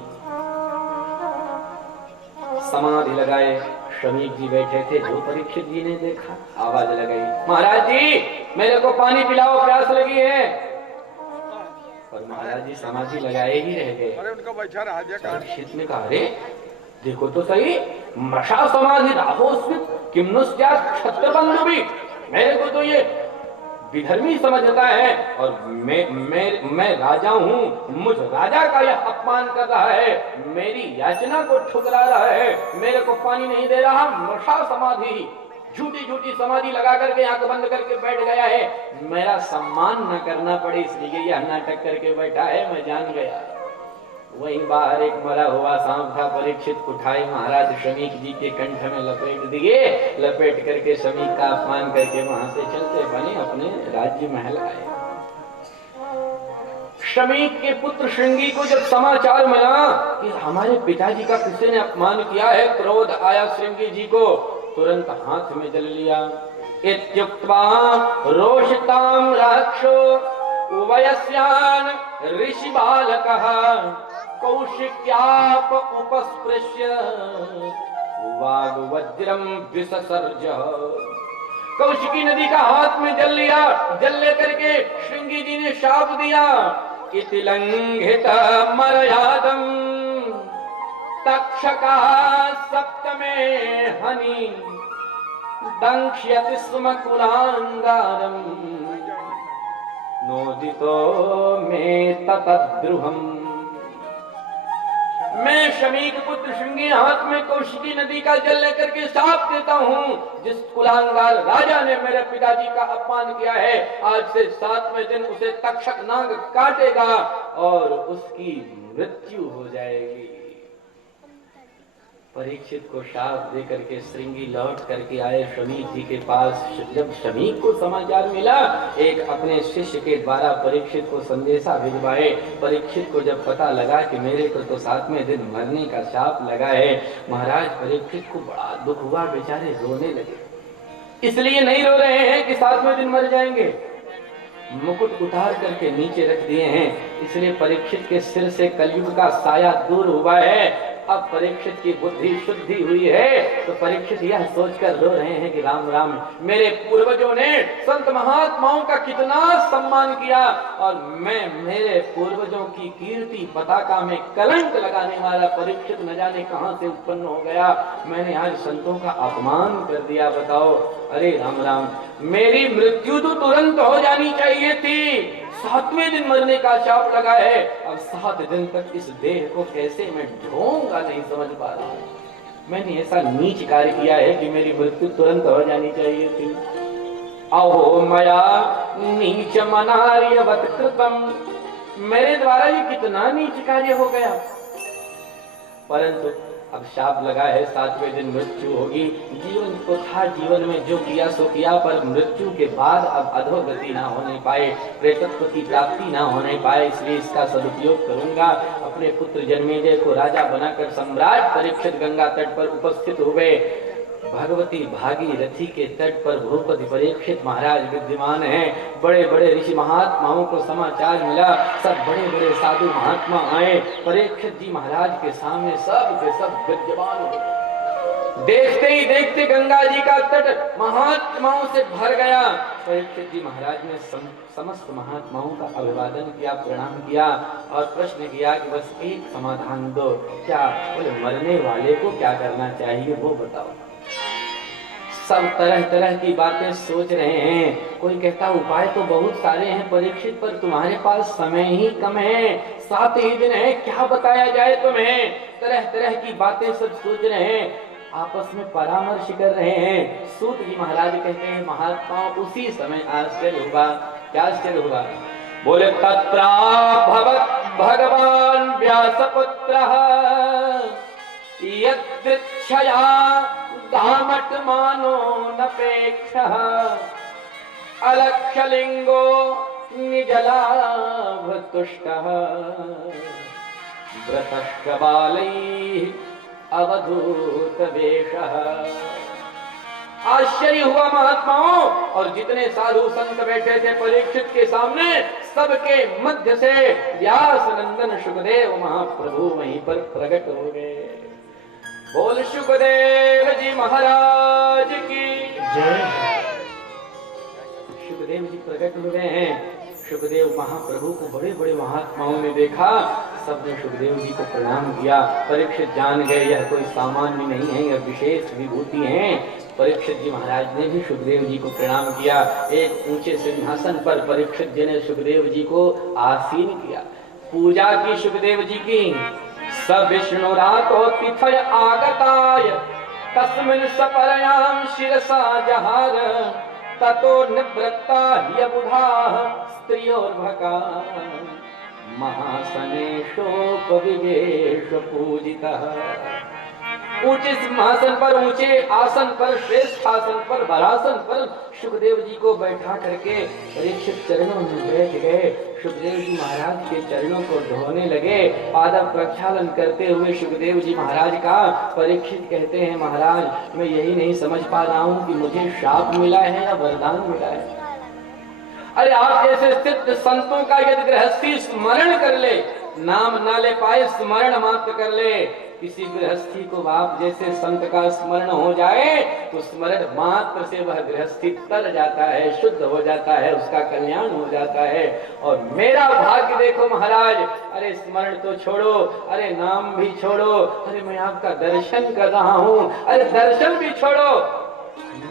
समाधि लगाए, शमीक जी बैठे थे। जो परीक्षित जी ने देखा, आवाज लगाई, महाराज जी मेरे को पानी पिलाओ, प्यास लगी है। और महाराज जी समाधि लगाए ही रह गए। परीक्षित ने कहा, अरे देखो तो सही, मृषा समाधि राहोस्मि किम नु स्यात् क्षत्रबंधु भी। मेरे को तो ये विधर्मी समझता है और मैं राजा हूँ, मुझ राजा का यह अपमान कर रहा है, मेरी याचना को ठुकरा रहा है, मेरे को पानी नहीं दे रहा। मृषा समाधि, झूठी झूठी समाधि लगा करके आंख बंद करके बैठ गया है। मेरा सम्मान न करना पड़े इसलिए यह नाटक करके बैठा है, मैं जान गया। वहीं बाहर एक मरा हुआ सांप था। परीक्षित उठाए, महाराज शमीक जी के कंठ में लपेट दिए। लपेट करके शमीक का अपमान करके वहां से चलते बने अपने राज्य महल आए। शमीक के पुत्र श्रृंगी को जब समाचार मिला कि हमारे पिताजी का किसी ने अपमान किया है, क्रोध आया श्रृंगी जी को। तुरंत हाथ में जल लिया। इत्युक्त्वा रोषितां राक्षो वयस्यान् ऋषि बालकः कौशिक्याप उपस्पृश्य वाग्वज्रम विससर्ज। कौशिकी नदी का हाथ में जल लिया। जल लेकर के श्रृंगी जी ने शाप दिया, इति लंघित मर्यादम तक्षका सप्तमे हनि दंक्ष्यति स्म कुलांगारम नोदितो में ततद्रुहम। मैं शमीक पुत्र श्रृंगी हाथ में कौशिकी नदी का जल लेकर के शाप देता हूँ, जिस कुलांगार राजा ने मेरे पिताजी का अपमान किया है, आज से 7वें दिन उसे तक्षक नाग काटेगा और उसकी मृत्यु हो जाएगी। परीक्षित को शाप दे करके श्रृंगी लौट करके आए शमीक जी के पास। जब शमीक को समाचार मिला, एक अपने शिष्य के द्वारा परीक्षित को संदेशा भिजवाए। परीक्षित को जब पता लगा कि मेरे को तो 7वें दिन मरने का शाप लगा है, महाराज परीक्षित को बड़ा दुख हुआ, बेचारे रोने लगे। इसलिए नहीं रो रहे हैं कि 7वें दिन मर जाएंगे, मुकुट उतार करके नीचे रख दिए हैं, इसलिए परीक्षित के सिर से कलयुग का साया दूर हुआ है। अब परीक्षित की बुद्धि शुद्धि हुई है, तो परीक्षित यह सोचकर रो रहे हैं कि राम राम, मेरे पूर्वजों ने संत महात्माओं का कितना सम्मान किया और मैं मेरे पूर्वजों की कीर्ति पताका में कलंक लगाने वाला परीक्षित न जाने कहां से उत्पन्न हो गया। मैंने आज संतों का अपमान कर दिया, बताओ। अरे राम राम, मेरी मृत्यु तो तुरंत हो जानी चाहिए थी, 7वें दिन मरने का शाप लगा है। अब 7 दिन तक इस देह को कैसे मैं ढोऊंगा, नहीं समझ पा रहा हूं। मैंने ऐसा नीच कार्य किया है कि मेरी मृत्यु तुरंत हो जानी चाहिए थी। अहो मया नीच मनार्यवत कृतम, मेरे द्वारा ये कितना नीच कार्य हो गया। परंतु अब शाप लगा है 7वें दिन मृत्यु होगी। जीवन को था, जीवन में जो किया सो किया, पर मृत्यु के बाद अब अधोगति ना होने पाए, प्रेतत्व की प्राप्ति ना होने पाए, इसलिए इसका सदुपयोग करूंगा। अपने पुत्र जन्मेजय को राजा बनाकर सम्राट परीक्षित गंगा तट पर उपस्थित हुए। भगवती भागीरथी के तट पर भूपति परीक्षित महाराज विद्यमान हैं। बड़े बड़े ऋषि महात्माओं को समाचार मिला, सब बड़े बड़े साधु महात्मा आए। परीक्षित जी महाराज के सामने सब के सब विद्यमान हुए। देखते ही देखते गंगा जी का तट महात्माओं से भर गया। परीक्षित जी महाराज ने समस्त महात्माओं का अभिवादन किया, प्रणाम किया और प्रश्न किया कि बस एक समाधान दो, क्या बोले मरने वाले को क्या करना चाहिए वो बताओ। सब तरह तरह की बातें सोच रहे हैं। कोई कहता उपाय तो बहुत सारे हैं परीक्षित, पर तुम्हारे पास समय ही कम है, 7 ही दिन है, क्या बताया जाए तुम्हें। तरह तरह की बातें सब सोच रहे हैं, आपस में परामर्श कर रहे हैं। सूत जी महाराज कहते हैं महात्माओं उसी समय आश्चर्य हुआ। क्या आश्चर्य हुआ? बोले तत्राभवत् भगवान व्यासपुत्रः यदृच्छया धामटमानो नपेक्षः अलक्षलिंगो निजलाभतुष्टः व्रतश्कबालैः अवधूतवेषः। आश्चर्य हुआ महात्माओं, और जितने साधु संत बैठे थे परीक्षित के सामने, सबके मध्य से व्यास नंदन सुखदेव महाप्रभु वहीं पर प्रकट हो गए। बोल सुखदेव जी महाराज की जय। सुखदेव जी प्रकट हो गए हैं। सुखदेव महाप्रभु को बड़े बड़े महात्माओं ने देखा, सबने सुखदेव जी को प्रणाम किया। परीक्षित जान गए यह कोई सामान्य नहीं है, यह विशेष विभूति हैं। परीक्षित जी महाराज ने भी सुखदेव जी को प्रणाम किया। एक ऊंचे सिंहासन पर परीक्षित जी ने सुखदेव जी को आसीन किया, पूजा की सुखदेव जी की। स विष्णुरातो तिथय आगताय तस्मिन् सपरयां शिरसा जहार ततो निवृत्ता ह्यबुधाः स्त्रियोर्भका महासनेशोपविवेश पूजितः। ऊंचे सिंहासन पर, ऊंचे आसन पर, श्रेष्ठ आसन पर, बरासन पर सुखदेव जी को बैठा करके परीक्षित चरणों में बैठ गए। सुखदेव जी महाराज के चरणों को धोने लगे, पाद प्रक्षालन करते हुए सुखदेव जी महाराज का। परीक्षित कहते हैं महाराज मैं यही नहीं समझ पा रहा हूँ कि मुझे शाप मिला है या वरदान मिला है। अरे आप जैसे सिद्ध संतों का यदि गृहस्थी स्मरण कर ले, नाम ना ले पाए स्मरण मात्र कर ले, किसी गृहस्थी को आप जैसे संत का स्मरण हो जाए तो स्मरण मात्र से वह गृहस्थी तर जाता है, शुद्ध हो जाता है, उसका कल्याण हो जाता है। और मेरा भाग्य देखो महाराज, अरे स्मरण तो छोड़ो, अरे नाम भी छोड़ो, अरे मैं आपका दर्शन कर रहा हूँ, अरे दर्शन भी छोड़ो,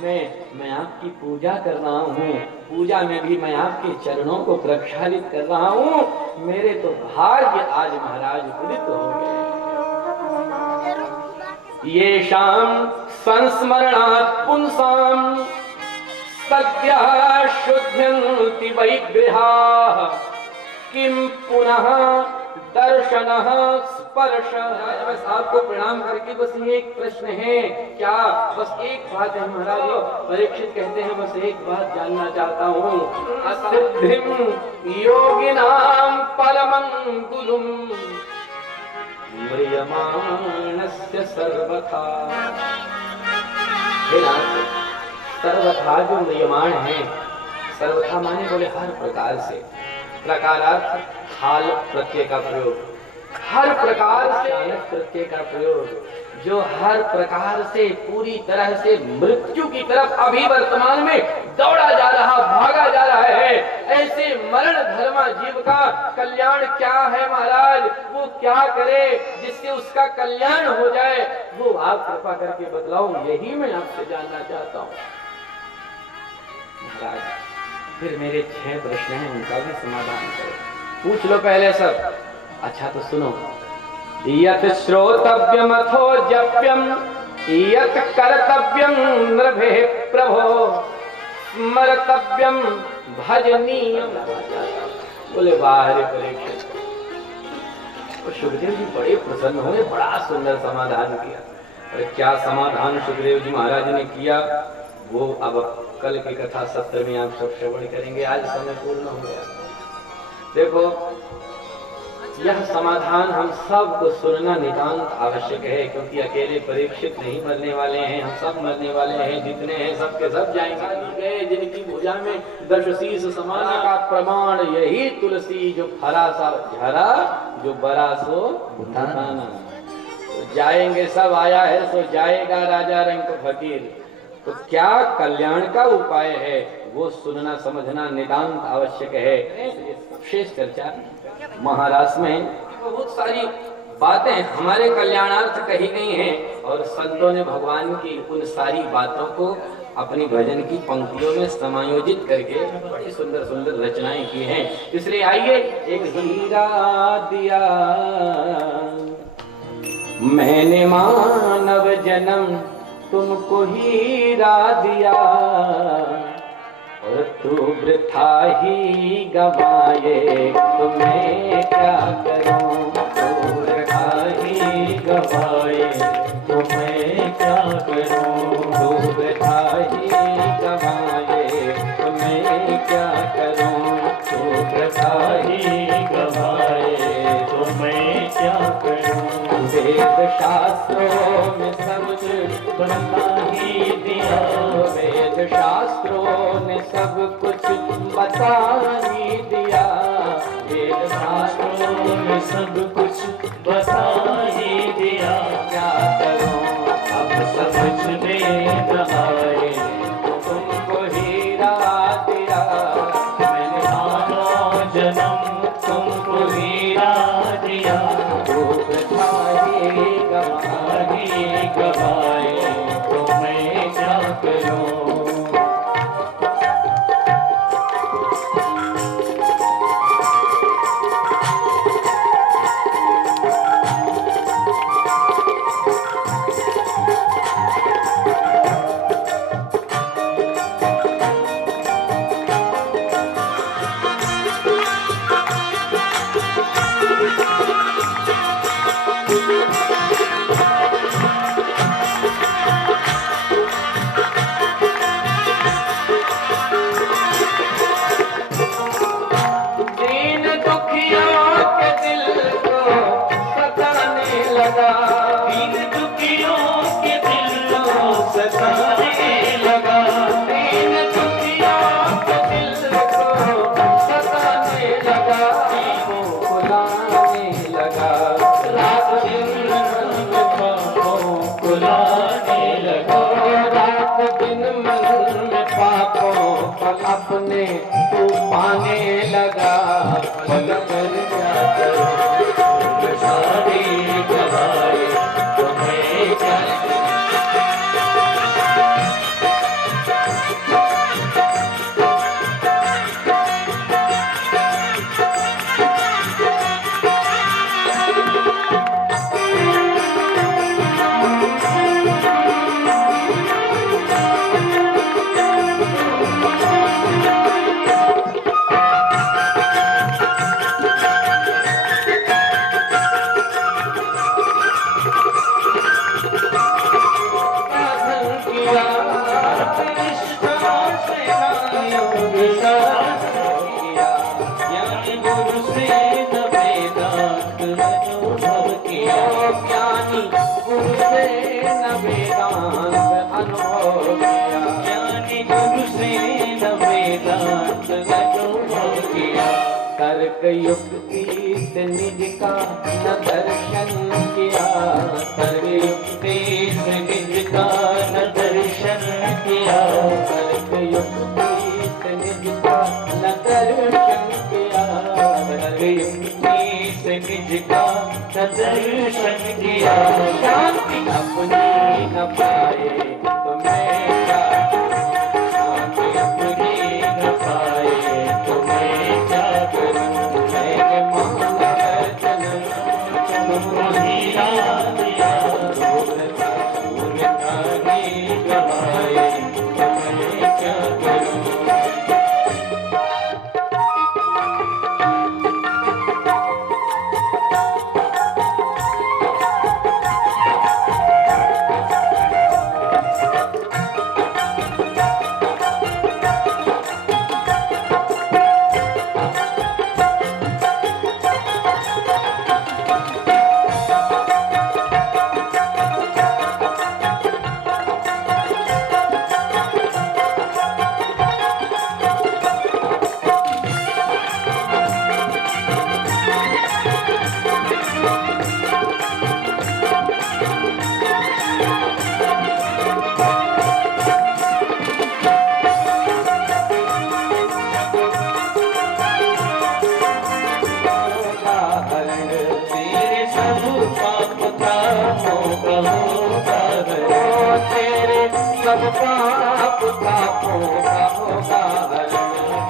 मैं आपकी पूजा कर रहा हूँ, पूजा में भी मैं आपके चरणों को प्रक्षालित कर रहा हूँ। मेरे तो भाग्य आज महाराज उदित हो गए। येषां संस्मरणात् पुंसां सद्यः शुद्ध्यन्ति वै गृहाः किं पुनः दर्शनः स्पर्शः। बस आपको प्रणाम करके बस ये एक प्रश्न है, क्या बस एक बात है महाराज। परीक्षित कहते हैं बस एक बात जानना चाहता हूँ, असिद्धिं योगिनां परमं गुरुं म्रियमाणस्य सर्वथा। सर्वथा जो म्रियमाण है, सर्वथा माने बोले हर प्रकार से, प्रकारार्थ हाल प्रत्यय का प्रयोग, हर प्रकार से प्रत्यय का प्रयोग, जो हर प्रकार से पूरी तरह से मृत्यु की तरफ अभी वर्तमान में दौड़ा जा रहा, भागा जा रहा है, ऐसे मरण धर्मा जीव का कल्याण क्या है महाराज, वो क्या करे जिससे उसका कल्याण हो जाए, वो आप कृपा करके बतलाओ, यही मैं आपसे जानना चाहता हूँ महाराज। फिर मेरे 6 प्रश्न हैं, उनका भी समाधान करो, पूछ लो पहले सब। अच्छा तो सुनो, यत् श्रोतव्यमथो जप्यम यत् कर्तव्यम नृभे प्रभो स्मर्तव्यम भजनीयम। बोले बाहर परीक्षित, और सुखदेव जी बड़े प्रसन्न हुए, बड़ा सुंदर समाधान किया। और क्या समाधान सुखदेव जी महाराज ने किया वो अब कल की कथा सत्र में आप सब श्रवण करेंगे। आज समय पूर्ण हो गया। देखो यह समाधान हम सबको सुनना नितांत आवश्यक है, क्योंकि अकेले परीक्षित नहीं मरने वाले हैं, हम सब मरने वाले हैं। जितने हैं सबके सब जाएंगे। जिनकी भुजा में 10 शीश समाने का प्रमाण यही तुलसी, जो फरा सा झरा, जो बरा सो भुताना। तो जाएंगे सब, आया है सो जाएगा, राजा रंग फकीर। तो क्या कल्याण का उपाय है वो सुनना समझना नितांत आवश्यक है। शेष चर्चा महाराष्ट्र में बहुत सारी बातें हमारे कल्याणार्थ कही गई हैं, और संतों ने भगवान की उन सारी बातों को अपनी भजन की पंक्तियों में समायोजित करके बड़ी सुंदर सुंदर रचनाएं की हैं। इसलिए आइए, एक हीरा दिया मैंने मानव जन्म, तुमको हीरा दिया, और तू वृथा ही गवाए, तो मैं क्या करूं। तू वृथा ही गवाए, तो मैं क्या करूं। तू वृथा ही गवाए, तो मैं क्या करूं। तू वृथा ही गवाए, तो मैं क्या करूं। वेद शास्त्रों में सब बता ही दिया, वेद शास्त्रों ने सब कुछ बता ही दिया। वेद शास्त्रों ने सब कुछ बता ही दिया। क्या करूं अब समझ में न आए, तुमको हीरा दिया मैंने मानव जन्म, तुमको हीरा दिया। तो गवाए, तो मैं क्या करूं। अपने तू पाने लगा, पलकर क्या करूं। सारी गवाए, तुम्हें क्या होगा हरण, तेरे सब पाप तापों का होगा हरण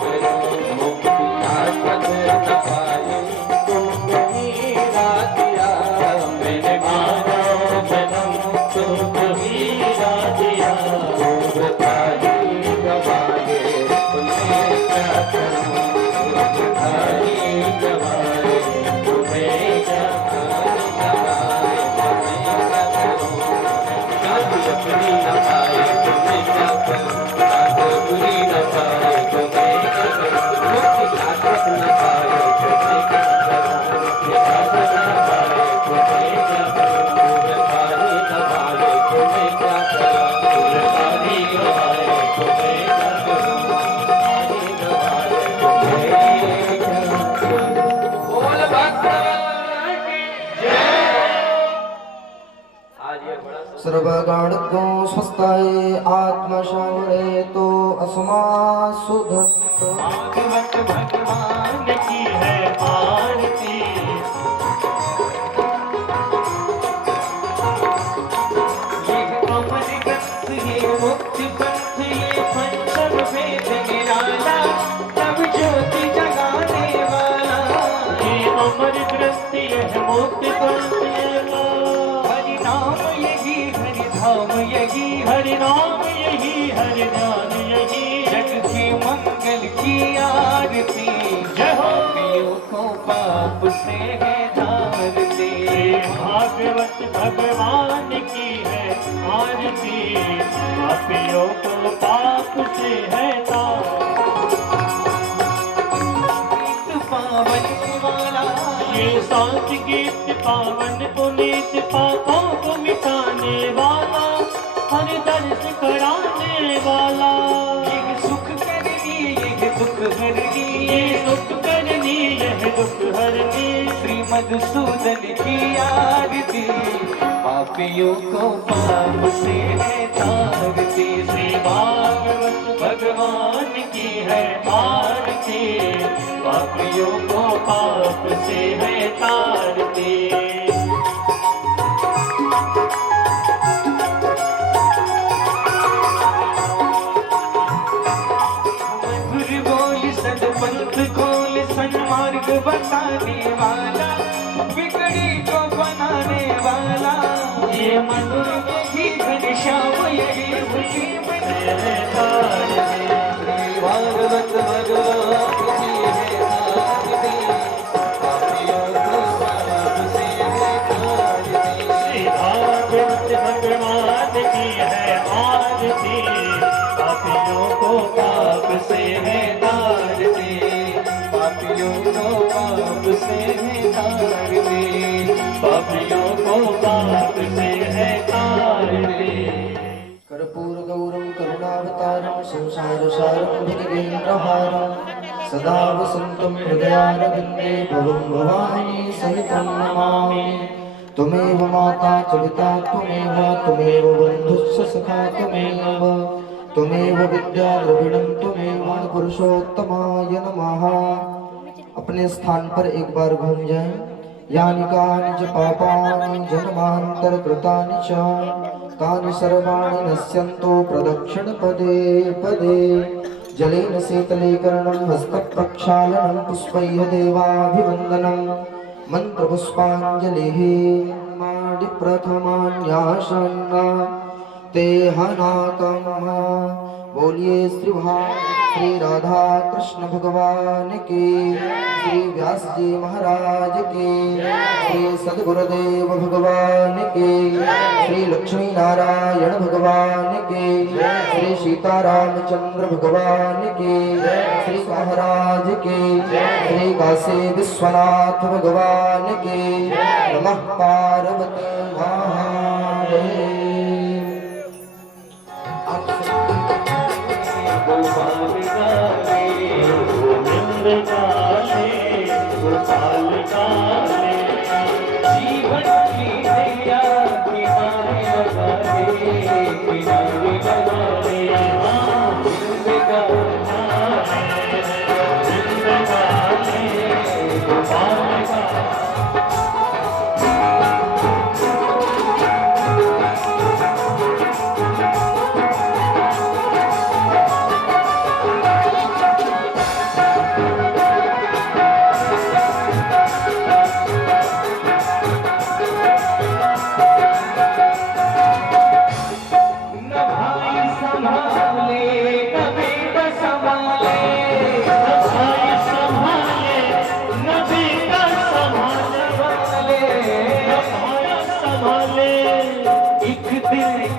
करो। मुक्ति शाश्वत न पाए तुमको हीरा दिया, मैंने मानव जन्म तुमको हीरा दिया। भाई गवाए तुम्हें क्या करूं, भाई गवाए तुम्हें क्या करूं, गवाए तुम्हें क्या करूं। शादी अपनी न पाए तुम्हें क्या करूं, शादी बुरी न पाए तुम्हें क्या करूं। मुक्ति शाश्वत न पाए तुम्हें क्या करूं, मुक्ति शाश्वत न पाए तुम्हें क्या करूं। भाई गवाए तुम्हें क्या करूं, भाई गवाए तुम्हें क्या करूं, भाई गवाए तुम्हें क्या करूं। बोल भगवान की जय। आज ये बड़ा सर्वगण को स्वस्थाये आत्मा शांरे तो अस्मा सुधत्त। भागवत भगवान की है आरती, ये अमर ग्रंथ ये मुक्ति पंथ ये पंचम वेद निराला, तब ज्योति जगाने वाला। ये अमर ग्रंथ ये मुक्ति पंथ ये हरि नाम यही हरि धाम यही, हरि नाम यही हरि ध्यान यही। जग के मंगल की आरती, जय हो पापियों को पाप से है तारती। भागवत भगवान की है आरती, पापियों को पाप से है पावन वाला। ये सांच गीत पावन पुनीत पापों को मिटाने वाला, हर दर्श कराने वाला। ये सुख करनी ये दुख हरनी, ये सुख करनी यह दुख हरनी। श्री मधुसूदन की आरती, पापियों को पाप से है तारती। श्री भागवत भगवान की है आरती, पापियों को पाप से है तारती। मधुर बोल सदपंथ खोल सन्मार्ग बताने वाला, बिगड़ी को बनाने वाला। ये मधुर यही घनश्याम यही खुशी बने भागवत भगवान की है आरती, पापियों को पाप से है तारती। श्री भागवत भगवान की है आरती, पापियों को पाप से है तारती। पापियों को पाप से है तारती, पापियों को पाप से है तारती। कर्पूर गौरम करुणावतारम संसार सारम भुजगेन्द्रहारम सदा वसंतम हृदयारविंदे भवं भवानी सहितं नमामि। त्वमेव माता च पिता त्वमेव बन्धुश्च सखा त्वमेव विद्या द्रविणं त्वमेव पुरुषोत्तमाय नमः। अपने स्थान पर एक बार घूम जाएं। यानि कानि च पापानि जन्मान्तरकृतानि च तानि सर्वाणि नश्यन्तो प्रदक्षिणपदे पदे। जलेन शीतलीकरणं हस्तप्रक्षालनं पुष्पैः देवाभिवन्दनं मन्त्रपुष्पाञ्जलिः माडिप्रथमान्यासन्न ते हनाकम्। बोलिए श्री राधा कृष्ण भगवान की, श्री व्यास जी महाराज की, श्री सद्गुरुदेव भगवान की, श्री लक्ष्मी नारायण भगवान की, श्री सीतारामचंद्र भगवान की, श्री महाराज की, श्री काशी विश्वनाथ भगवान की। नमः पार्वती महादेव। गोपाल काले गोविंद काले गोपाल काले, जीवन की नैया किनारे लगा दे, किनारे लगा दे। गोविंद काले गोविंद काले गोपाल काले।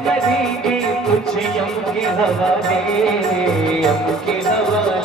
इसमें भीगी कुछ यम की हवा में, यम की हवा